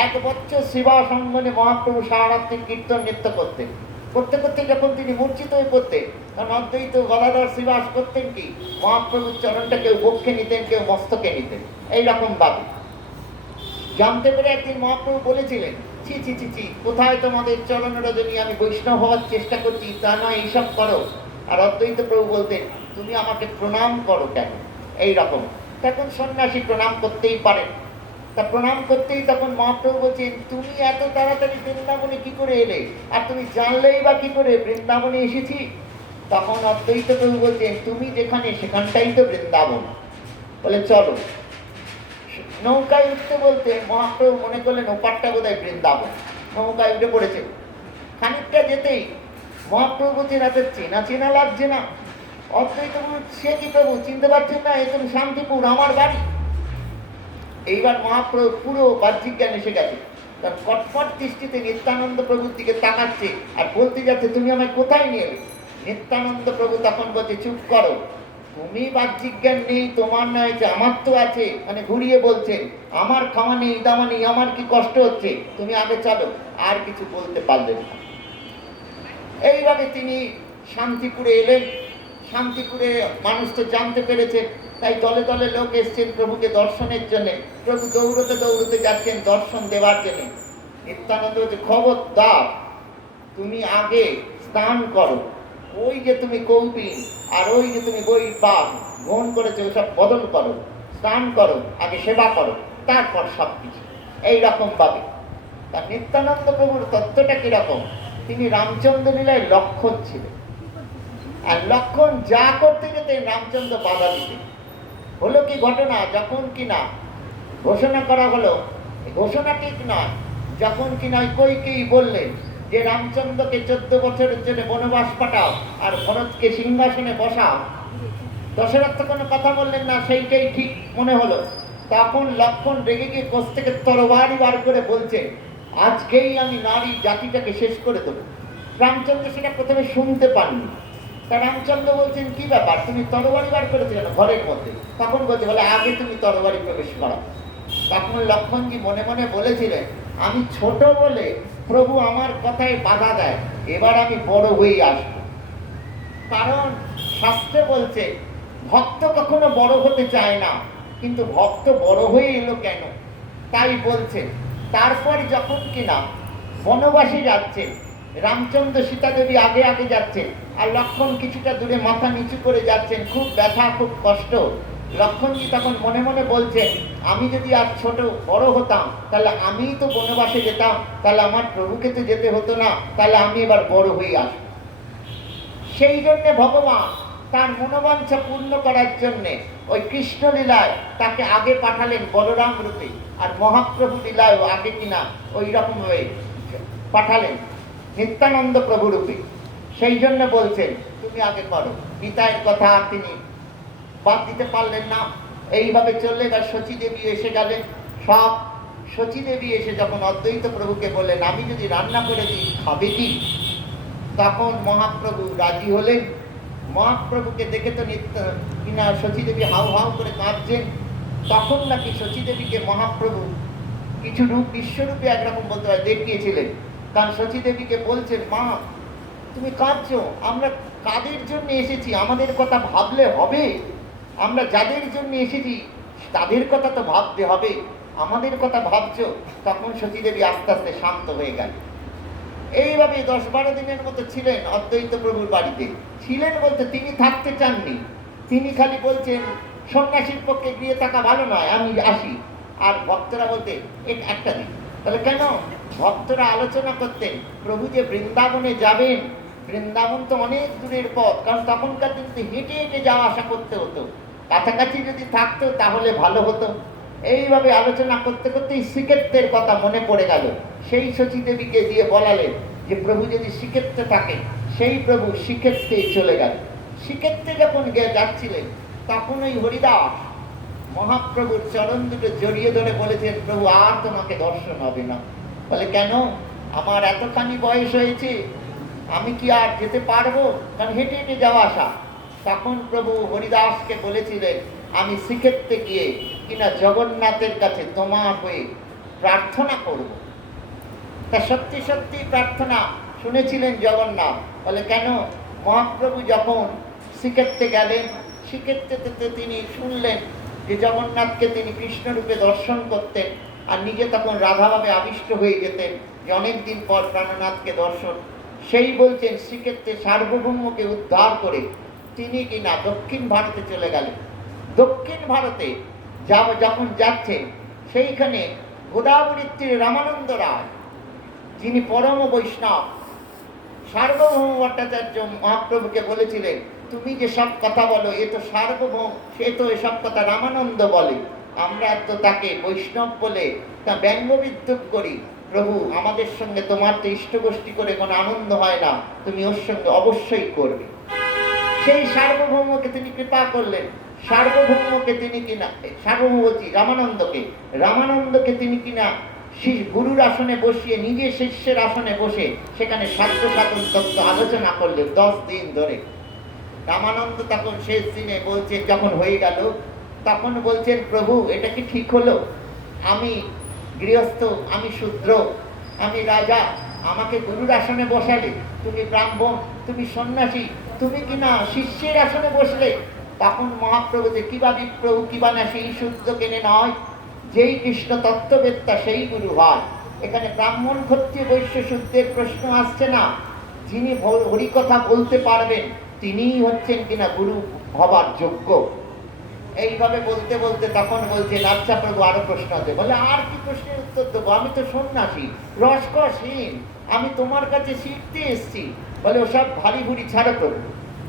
1 বছর সেবা সঙ্গনে মহাপ্রভু সারারাত্রি কীর্তন নৃত্য করতেন। করতে করতে যখন তিনি মূর্ছিত হয়ে পড়তেন, কারণ অদ্বৈত গলাধর শ্রীবাস করতেন কি, মহাপ্রভুর চরণটা কেউ বক্ষে নিতেন, কেউ মস্তকে নিতেন, এইরকম ভাবে। জানতে পেরে একদিন মহাপ্রভু বলেছিলেন, ছি ছি ছি ছি, কোথায় তোমাদের চরণ রজনী, আমি বৈষ্ণব হওয়ার চেষ্টা করছি, তা নয়, এইসব করো। আর অদ্বৈত প্রভু বলতেন তুমি আমাকে প্রণাম করো কেন? এইরকম। তখন সন্ন্যাসী প্রণাম করতেই পারেন, তা প্রণাম করতেই তখন মহাপ্রভু বলছেন তুমি এত তাড়াতাড়ি বৃন্দাবনে কি করে এলে, আর তুমি জানলেই বা কি করে বৃন্দাবনে এসেছি? তখন অদ্বৈত প্রভু বলছেন তুমি যেখানে সেখানটাই তো বৃন্দাবন। বলে চলো। নৌকায় উঠতে বলতে মহাপ্রভু মনে করলেন ওপারটা বোধহয় বৃন্দাবন, নৌকায় উঠে পড়েছে। খানিকটা যেতেই মহাপ্রভু বলছেন এত চেনা চেনা লাগছে না। অদ্বৈত প্রভু, সে কি প্রভু চিনতে পারছেন না, এ তুমি শান্তিপুর, আমার বাড়ি। এইবার মহাপ্রভু পুরো বাহ্যিক জ্ঞান এসে গেছে, তার কটফট দৃষ্টিতে নিত্যানন্দ প্রভুর দিকে তাকাচ্ছে আর বলতে যাচ্ছে তুমি আমায় কোথায় নিয়ে এলে? নিত্যানন্দ প্রভু তখন বলছে চুপ করো, তুমি বাহ্যিক জ্ঞান নেই, তোমার নয় যে আমার তো আছে, মানে ঘুরিয়ে বলছেন আমার খাওয়া নেই দামা নেই, আমার কি কষ্ট হচ্ছে, তুমি আগে চলো। আর কিছু বলতে পারলেন না। এইভাবে তিনি শান্তিপুরে এলেন। শান্তিপুরে মানুষ তো জানতে পেরেছে, তাই দলে দলে লোক এসছেন প্রভুকে দর্শনের জন্য। প্রভু দৌড়তে দৌড়তে যাচ্ছেন দর্শন দেওয়ার জন্য। নিত্যানন্দ বলছে খবরদার, তুমি আগে স্নান করো, ওই যে তুমি কৌপিন আর ওই যে তুমি বই পাপ গ্রহণ করেছো ওসব বদল করো, স্নান করো, আগে সেবা করো, তারপর সব কিছু। এইরকম ভাবে তার নিত্যানন্দ প্রভুর তত্ত্বটা কিরকম, তিনি রামচন্দ্র লীলায় লক্ষণ ছিলেন, আর লক্ষণ যা করতে যেতেন রামচন্দ্র বাধা দিতেন। হলো কি ঘটনা, যখন কিনা ঘোষণা করা হলো, ঘোষণা ঠিক নয়, যখন কিনা কইকেয়ী বললেন যে রামচন্দ্রকে 14 বছরের জন্য বনবাস পাঠাও আর ভরতকে সিংহাসনে বসাও, দশরথ তো কোনো কথা বললেন না, সেইটাই ঠিক মনে হলো। তখন লক্ষণ রেগে গিয়ে কোষ থেকে তরবারি বার করে বলছে, আজকেই আমি নারী জাতিটাকে শেষ করে দেবো। রামচন্দ্র সেটা প্রথমে শুনতে পাননি। তা রামচন্দ্র বলছেন, কি ব্যাপার, তুমি তরবারি বার করেছো কেন ঘরের মধ্যে? তখন বলছে, বলে আগে তুমি তরবারি প্রবেশ করো। তখন লক্ষণজি মনে মনে বলেছিলেন, আমি ছোট বলে প্রভু আমার কথায় বাধা দেয়, এবার আমি বড় হয়ে আসবো। কারণ শাস্ত্রে বলছে ভক্ত কখনো বড় হতে চায় না, কিন্তু ভক্ত বড় হয়ে এলো কেন, তাই বলছে। তারপর যখন কিনা বনবাসে যাচ্ছে, রামচন্দ্র সীতা দেবী আগে আগে যাচ্ছেন আর লক্ষণ কিছুটা দূরে মাথা নিচু করে যাচ্ছেন, খুব ব্যথা, খুব কষ্ট। লক্ষণজি তখন মনে মনে বলছেন, আমি যদি আর ছোট বড় হতাম তাহলে আমিই তো বনবাসে যেতাম, তাহলে আমার প্রভুকে তো যেতে হতো না, তাহলে আমি এবার বড় হয়ে আসবো। সেই জন্যে ভগবান তার মনোবাঞ্ছা পূর্ণ করার জন্যে ওই কৃষ্ণ লীলায় তাকে আগে পাঠালেন বলরাম রূপে, আর মহাপ্রভু লীলায়ও আগে কিনা ওই রকম হয়ে পাঠালেন নিত্যানন্দ প্রভু রূপে। সেই জন্য বলছেন তুমি আগে করো। গীতার কথা তিনি বাদ দিতে পারলেন না। এইভাবে চললে এবার শচী দেবী এসে গেলেন। সব শচী দেবী এসে যখন অদ্বৈত প্রভুকে বললেন, আমি যদি রান্না করে দিই খাবে কি? তখন মহাপ্রভু রাজি হলেন। মহাপ্রভুকে দেখে তো কিনা শচী দেবী হাউ হাউ করে কাঁদছেন। তখন নাকি শচী দেবীকে মহাপ্রভু কিছু রূপ বিশ্বরূপে একরকম বলতে হয় দেখিয়েছিলেন। কারণ শচী দেবীকে বলছেন, মা তুমি কাঁদছো, আমরা কাদের জন্য এসেছি আমাদের কথা ভাবলে হবে? আমরা যাদের জন্য এসেছি তাদের কথা তো ভাবতে হবে, আমাদের কথা ভাবছো? তখন শচী দেবী আস্তে আস্তে শান্ত হয়ে গেল। এইভাবে 10-12 দিনের মতো ছিলেন অদ্বৈত প্রভুর বাড়িতে। ছিলেন বলতে তিনি থাকতে চাননি, তিনি খালি বলছেন সন্ন্যাসীর পক্ষে গিয়ে থাকা ভালো নয়, আমি আসি। আর ভক্তরা বলতে একটা দিন। তাহলে কেন? ভক্তরা আলোচনা করতেন প্রভু যে বৃন্দাবনে যাবেন, বৃন্দাবন তো অনেক দূরের পথ, কারণ তখনকার দিন হেঁটে হেঁটে যাওয়া আসা করতে হতো, কাছাকাছি যদি থাকতো তাহলে ভালো হতো। এইভাবে আলোচনা করতে করতেই শ্রীক্ষেত্রের কথা মনে পড়ে গেল। সেই শচী দেবীকে দিয়ে বলালেন যে প্রভু যদি শ্রীক্ষেত্রে থাকেন, সেই প্রভু শ্রীক্ষেত্রেই চলে গেল। শ্রীক্ষেত্রে যখন যাচ্ছিলেন তখন ওই হরিদাস মহাপ্রভুর চরণ দুটো জড়িয়ে ধরে বলেছেন, প্রভু আর তোমাকে দর্শন হবে না। বলে কেন? আমার এতখানি বয়স হয়েছে, আমি কি আর যেতে পারবো? কারণ হেঁটে হেঁটে যাওয়া আসা। তখন প্রভু হরিদাসকে বলেছিলেন, আমি শ্রীক্ষেত্রে গিয়ে কিনা জগন্নাথের কাছে তোমার হয়ে প্রার্থনা করব। তা সত্যি সত্যি প্রার্থনা শুনেছিলেন জগন্নাথ। বলে কেন? মহাপ্রভু যখন শ্রীক্ষেত্রে গেলেন, শ্রীক্ষেত্রে তিনি শুনলেন যে জগন্নাথকে তিনি কৃষ্ণরূপে দর্শন করতেন, আর নিজে তখন রাধাভাবে আবিষ্ট হয়ে যেতেন যে অনেকদিন পর প্রাণনাথকে দর্শন। সেই বলছেন শ্রীক্ষেত্রে সার্বভৌমকে উদ্ধার করে তিনি কিনা দক্ষিণ ভারতে চলে গেলেন। দক্ষিণ ভারতে যখন যাচ্ছেন, সেইখানে গোদাবরীর তীরে রামানন্দ রায়, যিনি পরম বৈষ্ণব, সার্বভৌম ভট্টাচার্য মহাপ্রভুকে বলেছিলেন, তুমি যে সব কথা বলো এ তো সার্বভৌম, সে তো এসব কথা রামানন্দ বলে, আমরা তো তাকে বৈষ্ণব বলে তা ব্যঙ্গ বিদ্রুপ করি। প্রভু আমাদের সঙ্গে তোমার তো ইষ্টগোষ্ঠী করে কোনো আনন্দ হয় না, তুমি ওর সঙ্গে অবশ্যই করবে। সেই সার্বভৌমকে তিনি কৃপা করলেন। সার্বভৌমকে তিনি কিনা, সার্বভৌমী রামানন্দকে তিনি কিনা গুরুর আসনে বসিয়ে নিজে শিষ্যের আসনে বসে সেখানে সাধ্য সাধন তত্ত্ব আলোচনা করলেন 10 দিন ধরে। রামানন্দ তখন শেষ দিনে বলছে, যখন হয়ে গেল তখন বলছেন, প্রভু এটা কি ঠিক হলো? আমি গৃহস্থ, আমি শূদ্র, আমি রাজা, আমাকে গুরুর আসনে বসালে, তুমি ব্রাহ্মণ, তুমি সন্ন্যাসী, তুমি কিনা শিষ্যের আসনে বসলে। তখন মহাপ্রভু যে কিবা বিপ্রভু কিবা না সেই শুদ্ধ কেনে নয়, যেই কৃষ্ণ তত্ত্ববেত্তা সেই গুরু হয়। এখানে ব্রাহ্মণ ক্ষত্রিয় বৈশ্য শুদ্ধের প্রশ্ন আসছে না, যিনি হরিকথা বলতে পারবেন তিনিই হচ্ছেন কিনা গুরু হবার যোগ্য। এইভাবে বলতে বলতে তখন বলছেন, আচ্ছা প্রভু আরো প্রশ্ন আছে। বলে, আর কি প্রশ্নের উত্তর দেবো? আমি তো সন্ন্যাসী, রসকসহীন, আমি তোমার কাছে শিখতে এসছি। বলে, ওসব ভারী ভুরি ছাড়ো প্রভু,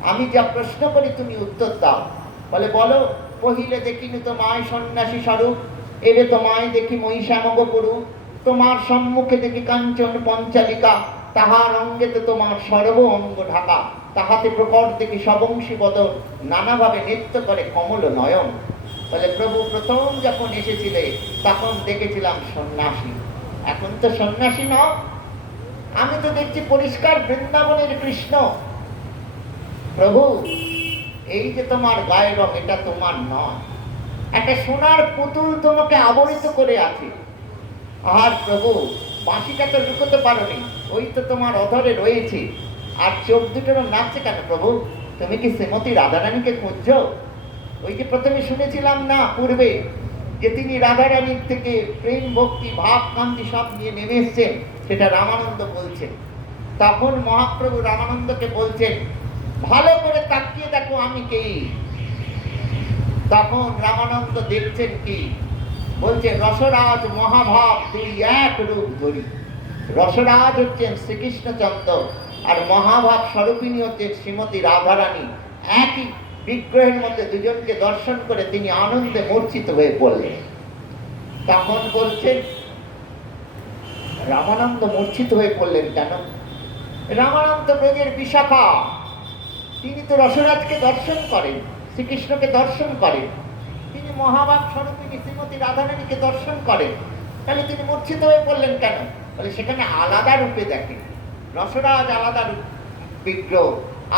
আমি যা প্রশ্ন করি তুমি উত্তর দাও। বলে, বলো। পহিলে দেখিনি তোমায় সন্ন্যাসী স্বরূপ, এবে তোমায় দেখি মহিষামগ পুরু, তোমার সম্মুখে দেখি কাঞ্চন পঞ্চালিকা, তাহার অঙ্গেতে তোমার সর্ব অঙ্গ ঢাকা, তাহাতে প্রকট দেখি সবংশী বদন, নানাভাবে নৃত্য করে কমল নয়ন। বলে, প্রভু প্রথম যখন এসেছিলে তখন দেখেছিলাম সন্ন্যাসী, এখন তো সন্ন্যাসী নও, আমি তো দেখছি পরিষ্কার বৃন্দাবনের কৃষ্ণ। প্রভু, এই যে তোমার গায়ের রং, এটা তোমার নয়, একটা সোনার পুতুল তোমাকে আবরিত করে আছে। আর প্রভু, বাঁশিটা তো লুকোতে পারোনি, ওই তো তোমার অধরে রয়েছে। আর চোখ দুটোর নাচছে কেন প্রভু? তুমি কি শ্রীমতী রাধারানীকে খুঁজছো? ওই যে প্রথমে শুনেছিলাম না পূর্বে, যে তিনি রাধারানীর থেকে প্রেম ভক্তি ভাব কান্তি সব নিয়ে নেমে এসছেন, সেটা রামানন্দ বলছেন। তখন মহাপ্রভু রামানন্দকে বলছেন, ভালো করে তাকিয়ে দেখো আমি কে। তখন রামানন্দ দেখছেন কি? বলছে, রসরাজ মহাভাব দুই এক রূপ ধরি। রসরাজ হচ্ছেন শ্রীকৃষ্ণচন্দ্র, আর মহাভাব স্বরূপিণী হচ্ছেন শ্রীমতী রাধারানী। একই বিগ্রহের মধ্যে দুজনকে দর্শন করে তিনি আনন্দে মূর্ছিত হয়ে পড়লেন। তখন বলছেন, রামানন্দ মূর্ছিত হয়ে পড়লেন কেন? রামানন্দ ব্রজের বিশাখা, তিনি তো রসরাজকে দর্শন করেন, শ্রীকৃষ্ণকে দর্শন করেন, তিনি মহাভাব স্বরূপিণী শ্রীমতী রাধারানীকে দর্শন করেন, তাহলে তিনি মূর্ছিত হয়ে পড়লেন কেন? বলে, সেখানে আলাদা রূপে দেখেন। রসরাজ আলাদা বিগ্রহ,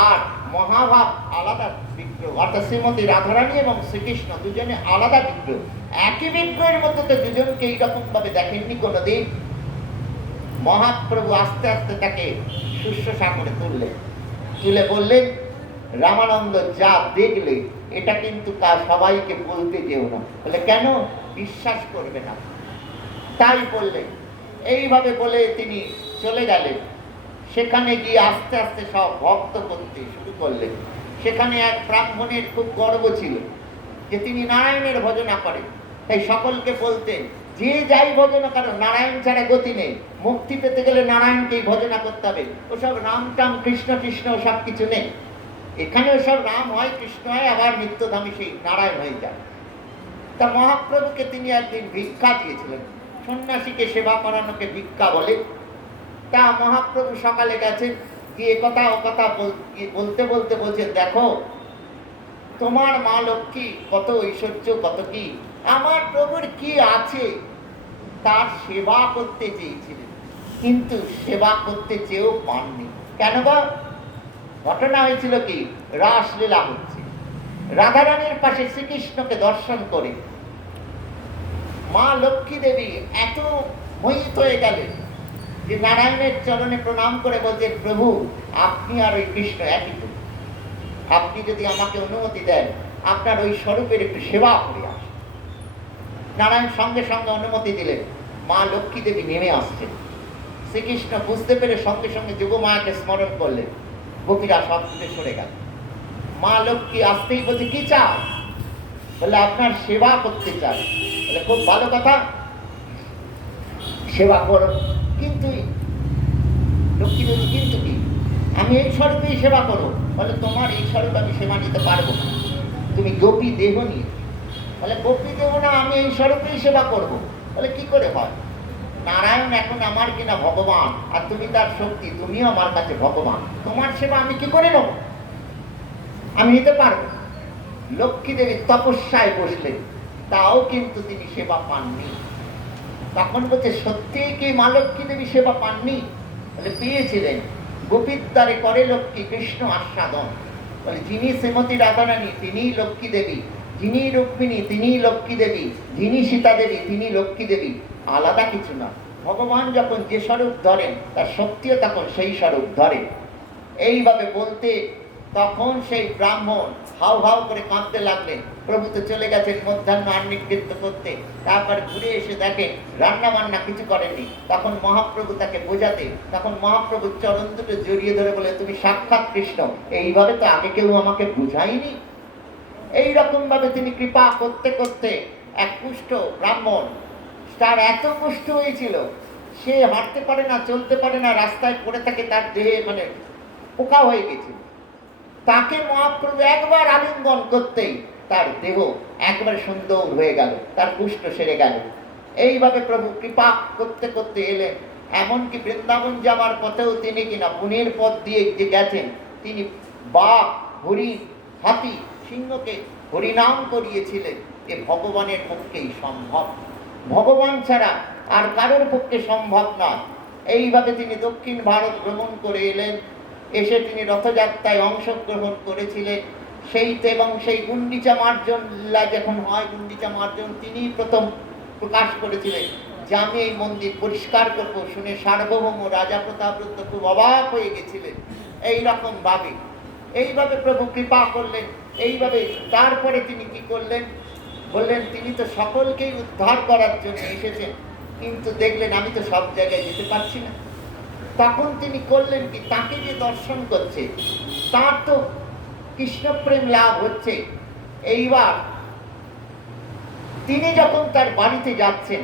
আর মহাভাব আলাদা বিগ্রহ, অর্থাৎ শ্রীমতী রাধারানী এবং শ্রীকৃষ্ণ দুজনে আলাদা বিগ্রহ। একই বিগ্রহের মধ্যে তো দুজনকে এইরকম ভাবে দেখেননি কোনোদিন। মহাপ্রভু আস্তে আস্তে তাকে শুশ্রূষা করে তুলে বললেন, রামানন্দ, যা দেখলে এটা কিন্তু সবাইকে বলতে যেও না। বলে, কেন? বিশ্বাস করবে না, তাই বললেন। এইভাবে বলে তিনি চলে গেলেন। সেখানে গিয়ে আস্তে আস্তে সব ভক্ত করতে শুরু করলেন। সেখানে এক ব্রাহ্মণের খুব গর্ব ছিল যে তিনি নারায়ণের ভজনা করেন, তাই সকলকে বলতেন, যে যাই ভজনা করো, নারায়ণ ছাড়া গতি নেই, মুক্তি পেতে গেলে নারায়ণকেই ভজনা করতে হবে। ওসব রাম টাম কৃষ্ণ কৃষ্ণ সব কিছু নেই, এখানে ওসব রাম হয় কৃষ্ণ হয়, আবার নিত্যধামী সেই নারায়ণ হয়ে যায়। তা মহাপ্রভুকে তিনি একদিন ভিক্ষা দিয়েছিলেন, সন্ন্যাসীকে সেবা করানোকে ভিক্ষা বলে। তা মহাপ্রভু সকালে গেছেন, গিয়ে কথা ও কথা বলতে বলতে বলছেন, দেখো তোমার মা লক্ষ্মী কত ঐশ্বর্য, কত কি, আমার প্রভুর কি আছে, তার সেবা করতে চেয়েছিলেন, কিন্তু সেবা করতে চেয়েও পাননি। কেন বা? ঘটনা হয়েছিল কি, রাসলীলা হচ্ছে, রাধারানীর পাশে শ্রীকৃষ্ণকে দর্শন করে মা লক্ষ্মী দেবী এত মোহিত হয়ে গেলেন যে নারায়ণের চরণে প্রণাম করে বলছেন, প্রভু আপনি আর ওই কৃষ্ণ একই তো, আপনি যদি আমাকে অনুমতি দেন আপনার ওই স্বরূপের একটু সেবা করে আসে। নারায়ণ সঙ্গে সঙ্গে অনুমতি দিলেন। মা লক্ষ্মী দেবী নেমে আসছেন। শ্রীকৃষ্ণ বুঝতে পেরে সঙ্গে সঙ্গে যোগমায়াকে স্মরণ করলেন। গোপীরা সব ছুটে সরে গেল। মা লক্ষ্মী আসতেই বলছে, কি চাও? বলে, আপনার সেবা করতে চাই। বলে, খুব ভালো কথা, সেবা করো, কিন্তু লক্ষ্মী দেবী, কিন্তু কি? আমি এই স্বরূপেই সেবা করো। বলে, তোমার এই স্বরূপ আমি সেবা নিতে পারবো না, তুমি গোপী দেহ নিয়ে। বলে, গোপী দেহ না, আমি এই স্বরূপেই সেবা করব। বলে, কি করে হয়? নারায়ণ এখন আমার কিনা ভগবান, আর তুমি তার শক্তি, তুমিও আমার কাছে ভগবান, তোমার সেবা আমি কি করে নেব? আমি নিতে পারবো। লক্ষ্মী দেবী তপস্যায় বসলেন, তাও কিন্তু তিনি সেবা পাননি। তখন বলছে, সত্যি কি মা লক্ষ্মী দেবী সেবা পাননি? বলে, পেয়েছিলেন। গোপীর দ্বারে করে লক্ষ্মী কৃষ্ণ আস্বাদন। বলে, যিনি শ্রীমতী রাধারানী তিনিই লক্ষ্মী দেবী, যিনি রুক্মিণী তিনিই লক্ষ্মী দেবী, যিনি সীতা দেবী তিনি লক্ষ্মী দেবী, আলাদা কিছু না। ভগবান যখন যে স্বরূপ ধরেন তার শক্তিও তখন সেই স্বরূপ ধরে। এইভাবে বলতে তখন সেই ব্রাহ্মণ হাউ হাউ করে কাঁদতে লাগলেন। প্রভু তো চলে গেছেন মধ্যাহ্ন আহ্নিকৃত্য করতে, তারপর ঘুরে এসে দেখেন রান্না বান্না কিছু করেননি। তখন মহাপ্রভু তাকে বোঝাতে, তখন মহাপ্রভু চরণ দুটো জড়িয়ে ধরে বলে, তুমি সাক্ষাৎ কৃষ্ণ, এইভাবে তো আগে কেউ আমাকে বুঝায়নি। এইরকম ভাবে তিনি কৃপা করতে করতে এক কুষ্ঠ ব্রাহ্মণ, তার এত কুষ্ঠ হয়েছিল, সে হাঁটতে পারে না, চলতে পারে না, রাস্তায় পড়ে থাকে, তার দেহে মানে পোকা হয়ে গেছিল। তাকে মহাপ্রভু একবার আলিঙ্গন করতেই তার দেহ একবার সুন্দর হয়ে গেল, তার কুষ্ঠ সেরে গেল। এইভাবে প্রভু কৃপা করতে করতে এলেন। এমনকি বৃন্দাবন যাওয়ার পথেও তিনি কিনা পুনের পথ দিয়ে যে গেছেন, তিনি বাঘ, হরিণ, হাতি, সিংহকে হরিনাম করিয়েছিলেন। এ ভগবানের পক্ষেই সম্ভব, ভগবান ছাড়া আর কারোর পক্ষে সম্ভব নয়। এইভাবে তিনি দক্ষিণ ভারত ভ্রমণ করে এলেন। এসে তিনি রথযাত্রায় অংশগ্রহণ করেছিলেন। সেইতে এবং সেই গুন্ডিচা মার্জন লীলা যখন হয়, গুন্ডিচা মার্জন তিনি প্রথম প্রকাশ করেছিলেন যে আমি এই মন্দির পরিষ্কার করবো। শুনে সার্বভৌম রাজা প্রতাপরুদ্র খুব অবাক হয়ে গেছিলেন। এইভাবে প্রভু কৃপা করলেন। এইভাবে তারপরে তিনি কি করলেন, বললেন তিনি তো সকলকেই উদ্ধার করার জন্য এসেছেন, কিন্তু দেখলেন আমি তো সব জায়গায় যেতে পারছি না। তখন তিনি করলেন কি, তাকে যে দর্শন করছে তার তো কৃষ্ণপ্রেম লাভ হচ্ছে। এইবার তিনি যখন তার বাড়িতে যাচ্ছেন,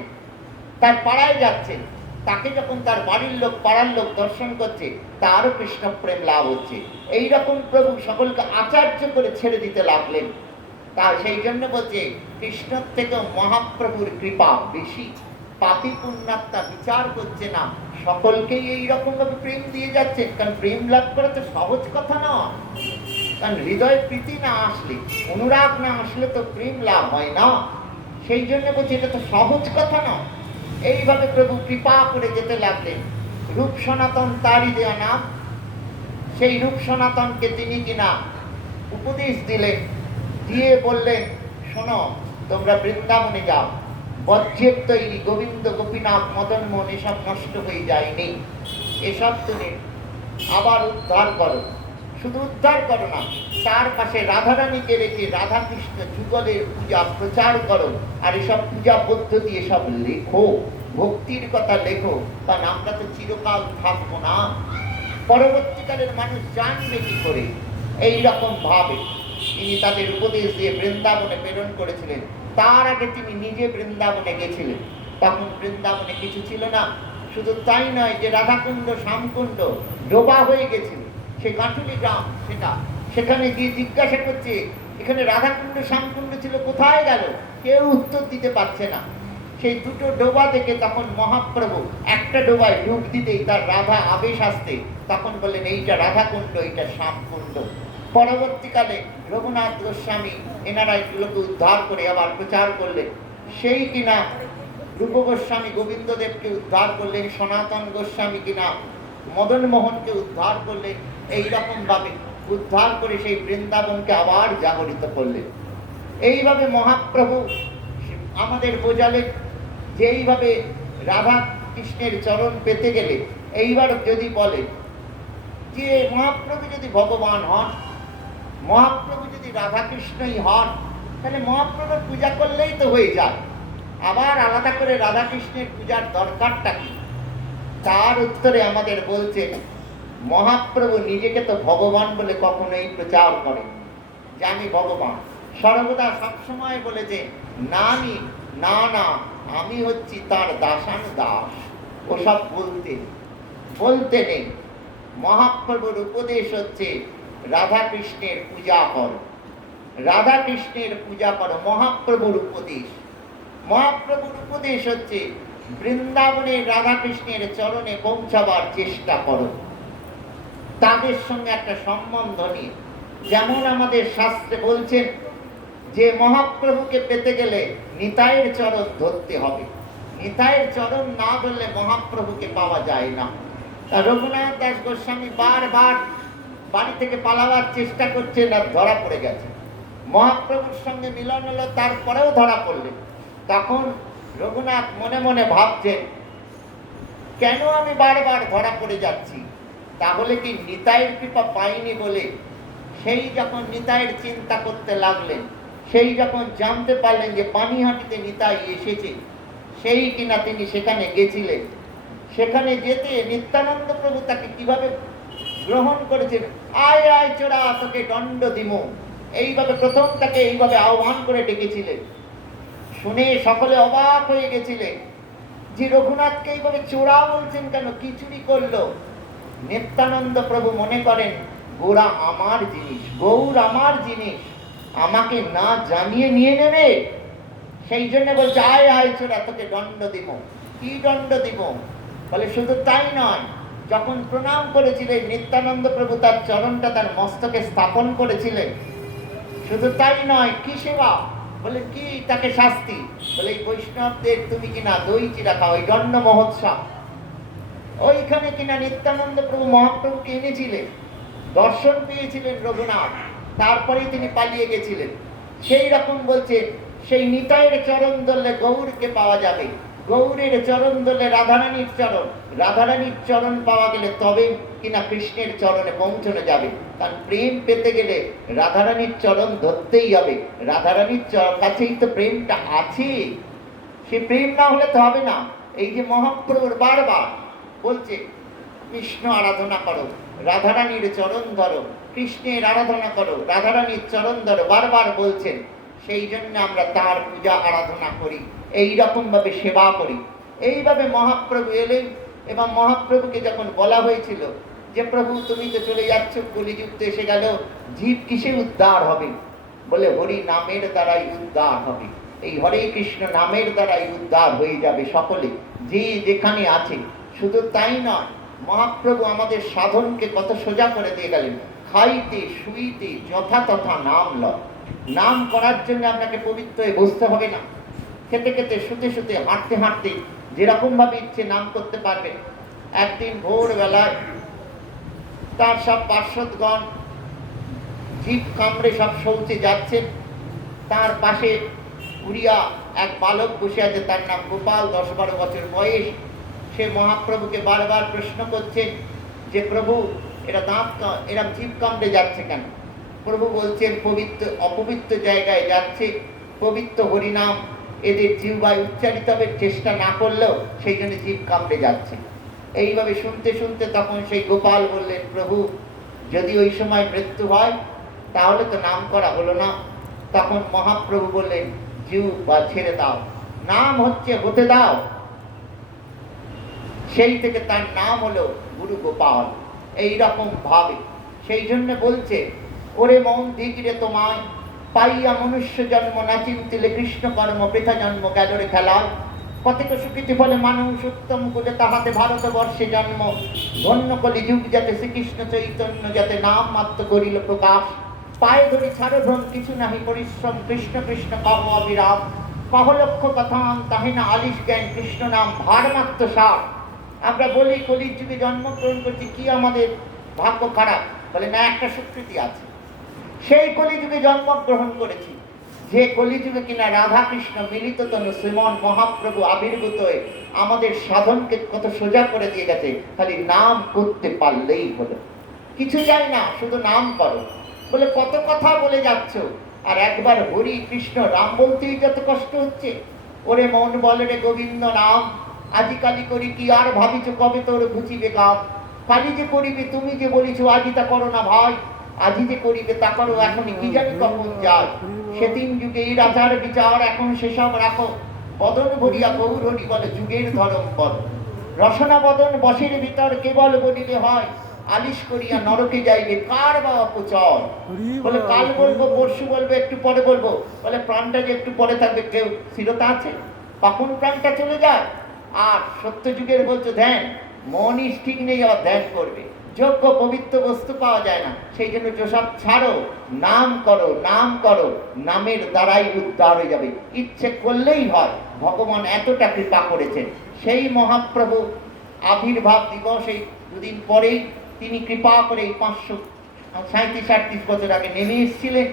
তার পাড়ায় যাচ্ছেন, তাকে যখন তার বাড়ির লোক, পাড়ার লোক দর্শন করছে, তারও কৃষ্ণপ্রেম লাভ হচ্ছে। এইরকম প্রভু সকলকে আচার্য করে ছেড়ে দিতে লাগলেন। তা সেই জন্য বলছে, কৃষ্ণর থেকেও মহাপ্রভুর কৃপা বেশি। পাপী পুণ্যাত্মা বিচার করছে না, সকলকেই এইরকম ভাবে প্রেম দিয়ে যাচ্ছেন। কারণ প্রেম লাভ করা তো সহজ কথা নয়। কারণ হৃদয় প্রীতি না আসলে, অনুরাগ না আসলে তো প্রেম লাভ হয় না। সেই জন্য বলছি এটা তো সহজ কথা নয়। এইভাবে প্রভু কৃপা করে যেতে লাগলেন। রূপ সনাতন তারই দেওয়া নাম। সেই রূপ সনাতনকে তিনি কিনা উপদেশ দিলেন, দিয়ে বললেন, শোনো, তোমরা বৃন্দাবনে যাও, বজ্রের তৈরি গোবিন্দ, গোপীনাথ, মদন মোহন এসব নষ্ট হয়ে যায়নি, এসব তুমি আবার উদ্ধার করো। শুধু উদ্ধার করো না, তার পাশে রাধারানীকে রেখে রাধাকৃষ্ণ যুগলের পূজা প্রচার করো। আর এসব পূজা পদ্ধতি এসব লেখো, ভক্তির কথা লেখো। কারণ আমরা তো চিরকাল থাকবো না, পরবর্তীকালের মানুষ জানবে কি করে। এইরকম ভাবে তিনি তাদের উপদেশ দিয়ে বৃন্দাবনে প্রেরণ করেছিলেন। তার আগে তিনি নিজে বৃন্দাবনে গেছিলেন। তখন বৃন্দাবনে কিছু ছিল না। শুধু তাই নয়, যে রাধাকুণ্ড, শ্যামকুণ্ড ডোবা হয়ে গেছিল, সে গাঁটুলি গ্রাম, সেখানে গিয়ে জিজ্ঞাসা করছে, এখানে রাধাকুণ্ড শ্যামকুণ্ড ছিল, কোথায় গেল? কেউ উত্তর দিতে পারছে না। সেই দুটো ডোবা থেকে তখন মহাপ্রভু একটা ডোবায় ডুব দিতেই তার রাধা আবেশ আসতে, তখন বললেন এইটা রাধাকুণ্ড, এইটা শ্যামকুণ্ড। পরবর্তীকালে রঘুনাথ গোস্বামী এনারা এগুলোকে উদ্ধার করে আবার প্রচার করলেন। সেই কিনা রূপ গোস্বামী গোবিন্দদেবকে উদ্ধার করলেন, সনাতন গোস্বামী কিনা মদন মোহনকে উদ্ধার করলেন। এইরকম ভাবে উদ্ধার করে সেই বৃন্দাবনকে আবার জাগরিত করলেন। এইভাবে মহাপ্রভু আমাদের বোঝালেন যে এইভাবে রাধা কৃষ্ণের চরণ পেতে গেলে, এইবার যদি বলে যে মহাপ্রভু যদি ভগবান হন, মহাপ্রভু যদি রাধাকৃষ্ণই হন, তাহলে মহাপ্রভুর পূজা করলেই তো হয়ে যায়, আবার আলাদা করে রাধাকৃষ্ণের পূজার দরকারটা কি? তার উত্তরে আমাদের বলছেন, মহাপ্রভু নিজেকে তো ভগবান বলে কখনোই প্রচার করেন যে আমি ভগবান। সর্বদা সবসময় বলেছে, না না, আমি হচ্ছি তার দাসানুদাস। ওসব বলতে নেই। মহাপ্রভুর উপদেশ হচ্ছে রাধাকৃষ্ণের পূজা করো, রাধাকৃষ্ণের পূজা করো, মহাপ্রভুর উপদেশ। মহাপ্রভুর উপদেশ হচ্ছে বৃন্দাবনের রাধাকৃষ্ণের চরণে পৌঁছাবার চেষ্টা করো, তাদের সঙ্গে একটা সম্বন্ধ নিয়ে। যেমন আমাদের শাস্ত্রে বলছেন যে মহাপ্রভুকে পেতে গেলে নিতাইয়ের চরণ ধরতে হবে, নিতাইয়ের চরণ না ধরলে মহাপ্রভুকে পাওয়া যায় না। তা রঘুনাথ দাস গোস্বামী বারবার বাড়ি থেকে পালাবার চেষ্টা করছেন, আর ধরা পড়ে গেছে। মহাপ্রভুর সঙ্গে মিলন হলো, তারপরেও ধরা পড়লেন। তখন রঘুনাথ মনে মনে ভাবছেন, কেন আমি বারবার ধরা পড়ে যাচ্ছি? তাহলে কি নিতাইয়ের কৃপা পাইনি বলে? সেই যখন নিতাইয়ের চিন্তা করতে লাগলেন, সেই যখন জানতে পারলেন যে পানিহাটিতে নিতাই এসেছে, সেই কিনা তিনি সেখানে গেছিলেন। সেখানে যেতে নিত্যানন্দ প্রভু তাকে কিভাবে গ্রহণ করেছেন, আয় আয় চোরা তোকে দণ্ড দিমু, এইভাবে প্রথম তাকে এইভাবে আহ্বান করে ডেকেছিলেন। শুনে সকলে অবাক হয়ে গেছিলেন যে রঘুনাথকে এইভাবে চোরা বলছেন কেন, কি চুরি করলো? নিত্যানন্দ প্রভু মনে করেন গোরা আমার জিনিস, গৌর আমার জিনিস, আমাকে না জানিয়ে নিয়ে নেবে, সেই জন্য বলছে আয় আয় চোরা তোকে দণ্ড দিব। কি দণ্ড দিব? বলে শুধু তাই নয়, যখন প্রণাম করেছিলেন নিত্যানন্দ প্রভু তার চরণটা তার মস্তকে স্থাপন করেছিলেন, শুধু তাই নয়, কি সেবা? বলে কি তাকে শাস্তি? বলে এই বৈষ্ণবদের তুমি কিনা দই চিরা খাও, ওই দণ্ড মহোৎসব ওইখানে কিনা নিত্যানন্দ প্রভু মহাপ্রভুকে এনেছিলেন, দর্শন পেয়েছিলেন রঘুনাথ, তারপরেই তিনি পালিয়ে গেছিলেন। সেই রকম বলছে সেই নিতাইয়ের চরণ ধরলে গৌরকে পাওয়া যাবে, গৌরের চরণ ধরলে রাধারানীর চরণ, রাধারানীর চরণ পাওয়া গেলে তবে কিনা কৃষ্ণের চরণে পৌঁছানো যাবে। কারণ প্রেম পেতে গেলে রাধারানীর চরণ ধরতেই হবে, রাধারানীর কাছেই তো প্রেমটা আছে, সে প্রেম না হলে তো হবে না। এই যে মহাপ্রভুর বারবার বলছে কৃষ্ণ আরাধনা করো, রাধারানীর চরণ ধরো, কৃষ্ণের আরাধনা করো, রাধারানীর চরণ ধরো, বারবার বলছেন। সেই জন্য আমরা তার পূজা আরাধনা করি, এই রকম ভাবে সেবা করি। এইভাবে মহাপ্রভু এলেন এবং মহাপ্রভুকে যখন বলা হয়েছিল যে প্রভু তুমি তো চলে যাচ্ছ, কলিযুগ তো এসে গেল, জীব কিসে উদ্ধার হবে? বলে হরি নামের দ্বারাই উদ্ধার হবে, এই হরে কৃষ্ণ নামের দ্বারাই উদ্ধার হয়ে যাবে সকলে, যে যেখানে আছে। শুধু তাই নয়, মহাপ্রভু আমাদের সাধনকে কত সোজা করে দিয়ে গেলেন। খাইতে শুইতে যথাতথা নাম লয়, নাম করার জন্য আপনাকে পবিত্র হয়ে বসতে হবে না, খেতে খেতে শুতে শুতে হাঁটতে হাঁটতে যেরকম ভাবে ইচ্ছে নাম করতে পারবেন। একদিন ভোরবেলায় তার সব পার্শ্বদগণ জীব কামড়ে সব শৌচে যাচ্ছেন, তার পাশে উড়িয়া এক বালক বসে আছে, তার নাম গোপাল, 10-12 বছর বয়স। সে মহাপ্রভুকে বারবার প্রশ্ন করছে যে প্রভু এরা এরা জীব কামড়ে যাচ্ছে কেন? প্রভু বলছেন পবিত্র অপবিত্র জায়গায় যাচ্ছে, পবিত্র হরিনাম এদের জিহ্বায় উচ্চারিত হবে, চেষ্টা না করলেও সেই জন্য জীব কামড়ে যাচ্ছে। এইভাবে শুনতে শুনতে তখন সেই গোপাল বললেন প্রভু যদি ওই সময় মৃত্যু হয় তাহলে তো নাম করা হলো না। তখন মহাপ্রভু বললেন জিহ্বা ছেড়ে দাও, নাম হচ্ছে হতে দাও। সেই থেকে তার নাম হলো গুরু গোপাল। এই রকম ভাবে সেই জন্য বলছে ওরে মন দিগিরে তোমায় পাইয়া মনুষ্য জন্ম না চিন্তিলে কৃষ্ণ কর্ম বৃথা জন্ম গেলরে খেলায়। কতক সুকৃতি ফলে মানুষ উত্তম কুলে তাহাতে ভারতবর্ষে জন্ম, ধন্য কলি যুগ যাতে শ্রীকৃষ্ণ চৈতন্য যাতে নাম মাত্র করিল প্রকাশ। পায়ে ধরি ছাড়ো ভ্রম কিছু নাহি পরিশ্রম, কৃষ্ণ কৃষ্ণ কহ অবিরাম। কহ লক্ষ কথান তাহে না আলিশ জ্ঞান, কৃষ্ণ নাম ভার মাত্র সার। আমরা বলি কলির যুগে জন্মগ্রহণ করছি, কি আমাদের ভাগ্য খারাপ? বলে না, একটা স্বীকৃতি আছে, সেই কলিযুগে জন্মগ্রহণ করেছি, যে কলিযুগে কিনা রাধা কৃষ্ণ মিলিত তনু শ্রীমন মহাপ্রভু আবির্ভূত হয়ে আমাদের সাধনকে কত সোজা করে দিয়ে গেছে। খালি নাম করতে পারলেই হলো, কিছু চাই না, শুধু নাম করো। বলে কত কথা বলে যাচ্ছ, আর একবার হরি কৃষ্ণ রাম বলতেই যত কষ্ট হচ্ছে। ওরে মন বলে রে গোবিন্দ নাম, আজি কালি করি কি আর ভাবিছ কবে তোর বুঝিবে কাম। কালি যে করিবে তুমি যে বলিছ আজি তা করো না ভাই, আজি যে করিবে তা করো এখনই কি জানি কখন যায়। সেদিন যুগে এই আচার বিচার এখন সেসব রাখো, বদন ভরিয়া গৌর হরি বলে যুগের ধরম বল। রসনা বদন বসের ভিতর কেবল বলিলে হয়, আলিশ করিয়া নরকে যাইবে কার বা অপচয়। বলে কাল বলবো, পরশু বলবো, একটু পরে বলবো। বলে প্রাণটা যে একটু পরে থাকবে কেউ স্থিরতা আছে? কখন প্রাণটা চলে যায়? আর সত্য যুগের বলছো ধ্যান, মনই ঠিক নেই, আবার ধ্যান করবে, যোগ্য পবিত্র বস্তু পাওয়া যায় না। সেই জন্য সব ছাড়ো, নাম করো, নাম করো, নামের দ্বারাই উদ্ধার হয়ে যাবে। ইচ্ছে করলেই হয়, ভগবান এতটা কৃপা করেছেন। সেই মহাপ্রভু আবির্ভাব দিবস এই দুদিন পরেই তিনি কৃপা করে 537-38 বছর আগে নেমে এসেছিলেন।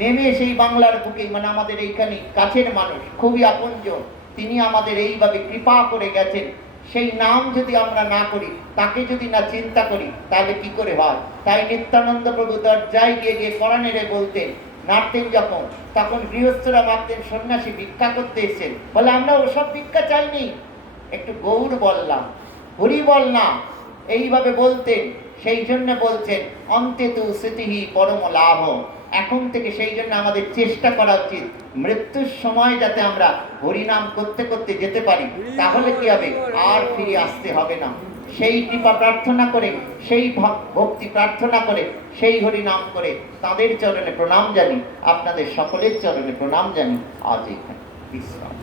নেমে সেই বাংলার বুকে, মানে আমাদের এইখানে কাছের মানুষ, খুবই আপনজন, তিনি আমাদের এইভাবে কৃপা করে গেছেন। সেই নাম যদি আমরা না করি, তাকে যদি না চিন্তা করি, তাহলে কি করে হয়? তাই নিত্যানন্দ প্রভু দরজায় গিয়ে গিয়ে কোরআনেরে বলতেন নাড়তেন যখন, তখন গৃহস্থরা ভাবতেন সন্ন্যাসী ভিক্ষা করতে এসেছেন। বলে আমরা ওসব ভিক্ষা চাইনি, একটু গৌর বললাম, হরি বল না, এইভাবে বলতেন। সেই জন্য বলছেন অন্তে তু স্মৃতিহি পরম লাভ। এখন থেকে সেই জন্য আমাদের চেষ্টা করা উচিত মৃত্যুর সময় যাতে আমরা হরিনাম করতে করতে যেতে পারি। তাহলে কি হবে, আর ফিরে আসতে হবে না। সেই কৃপা প্রার্থনা করে, সেই ভক্তি প্রার্থনা করে, সেই হরিনাম করে তাদের চরণে প্রণাম জানি, আপনাদের সকলের চরণে প্রণাম জানি। আজ এখানে বিশ্রাম।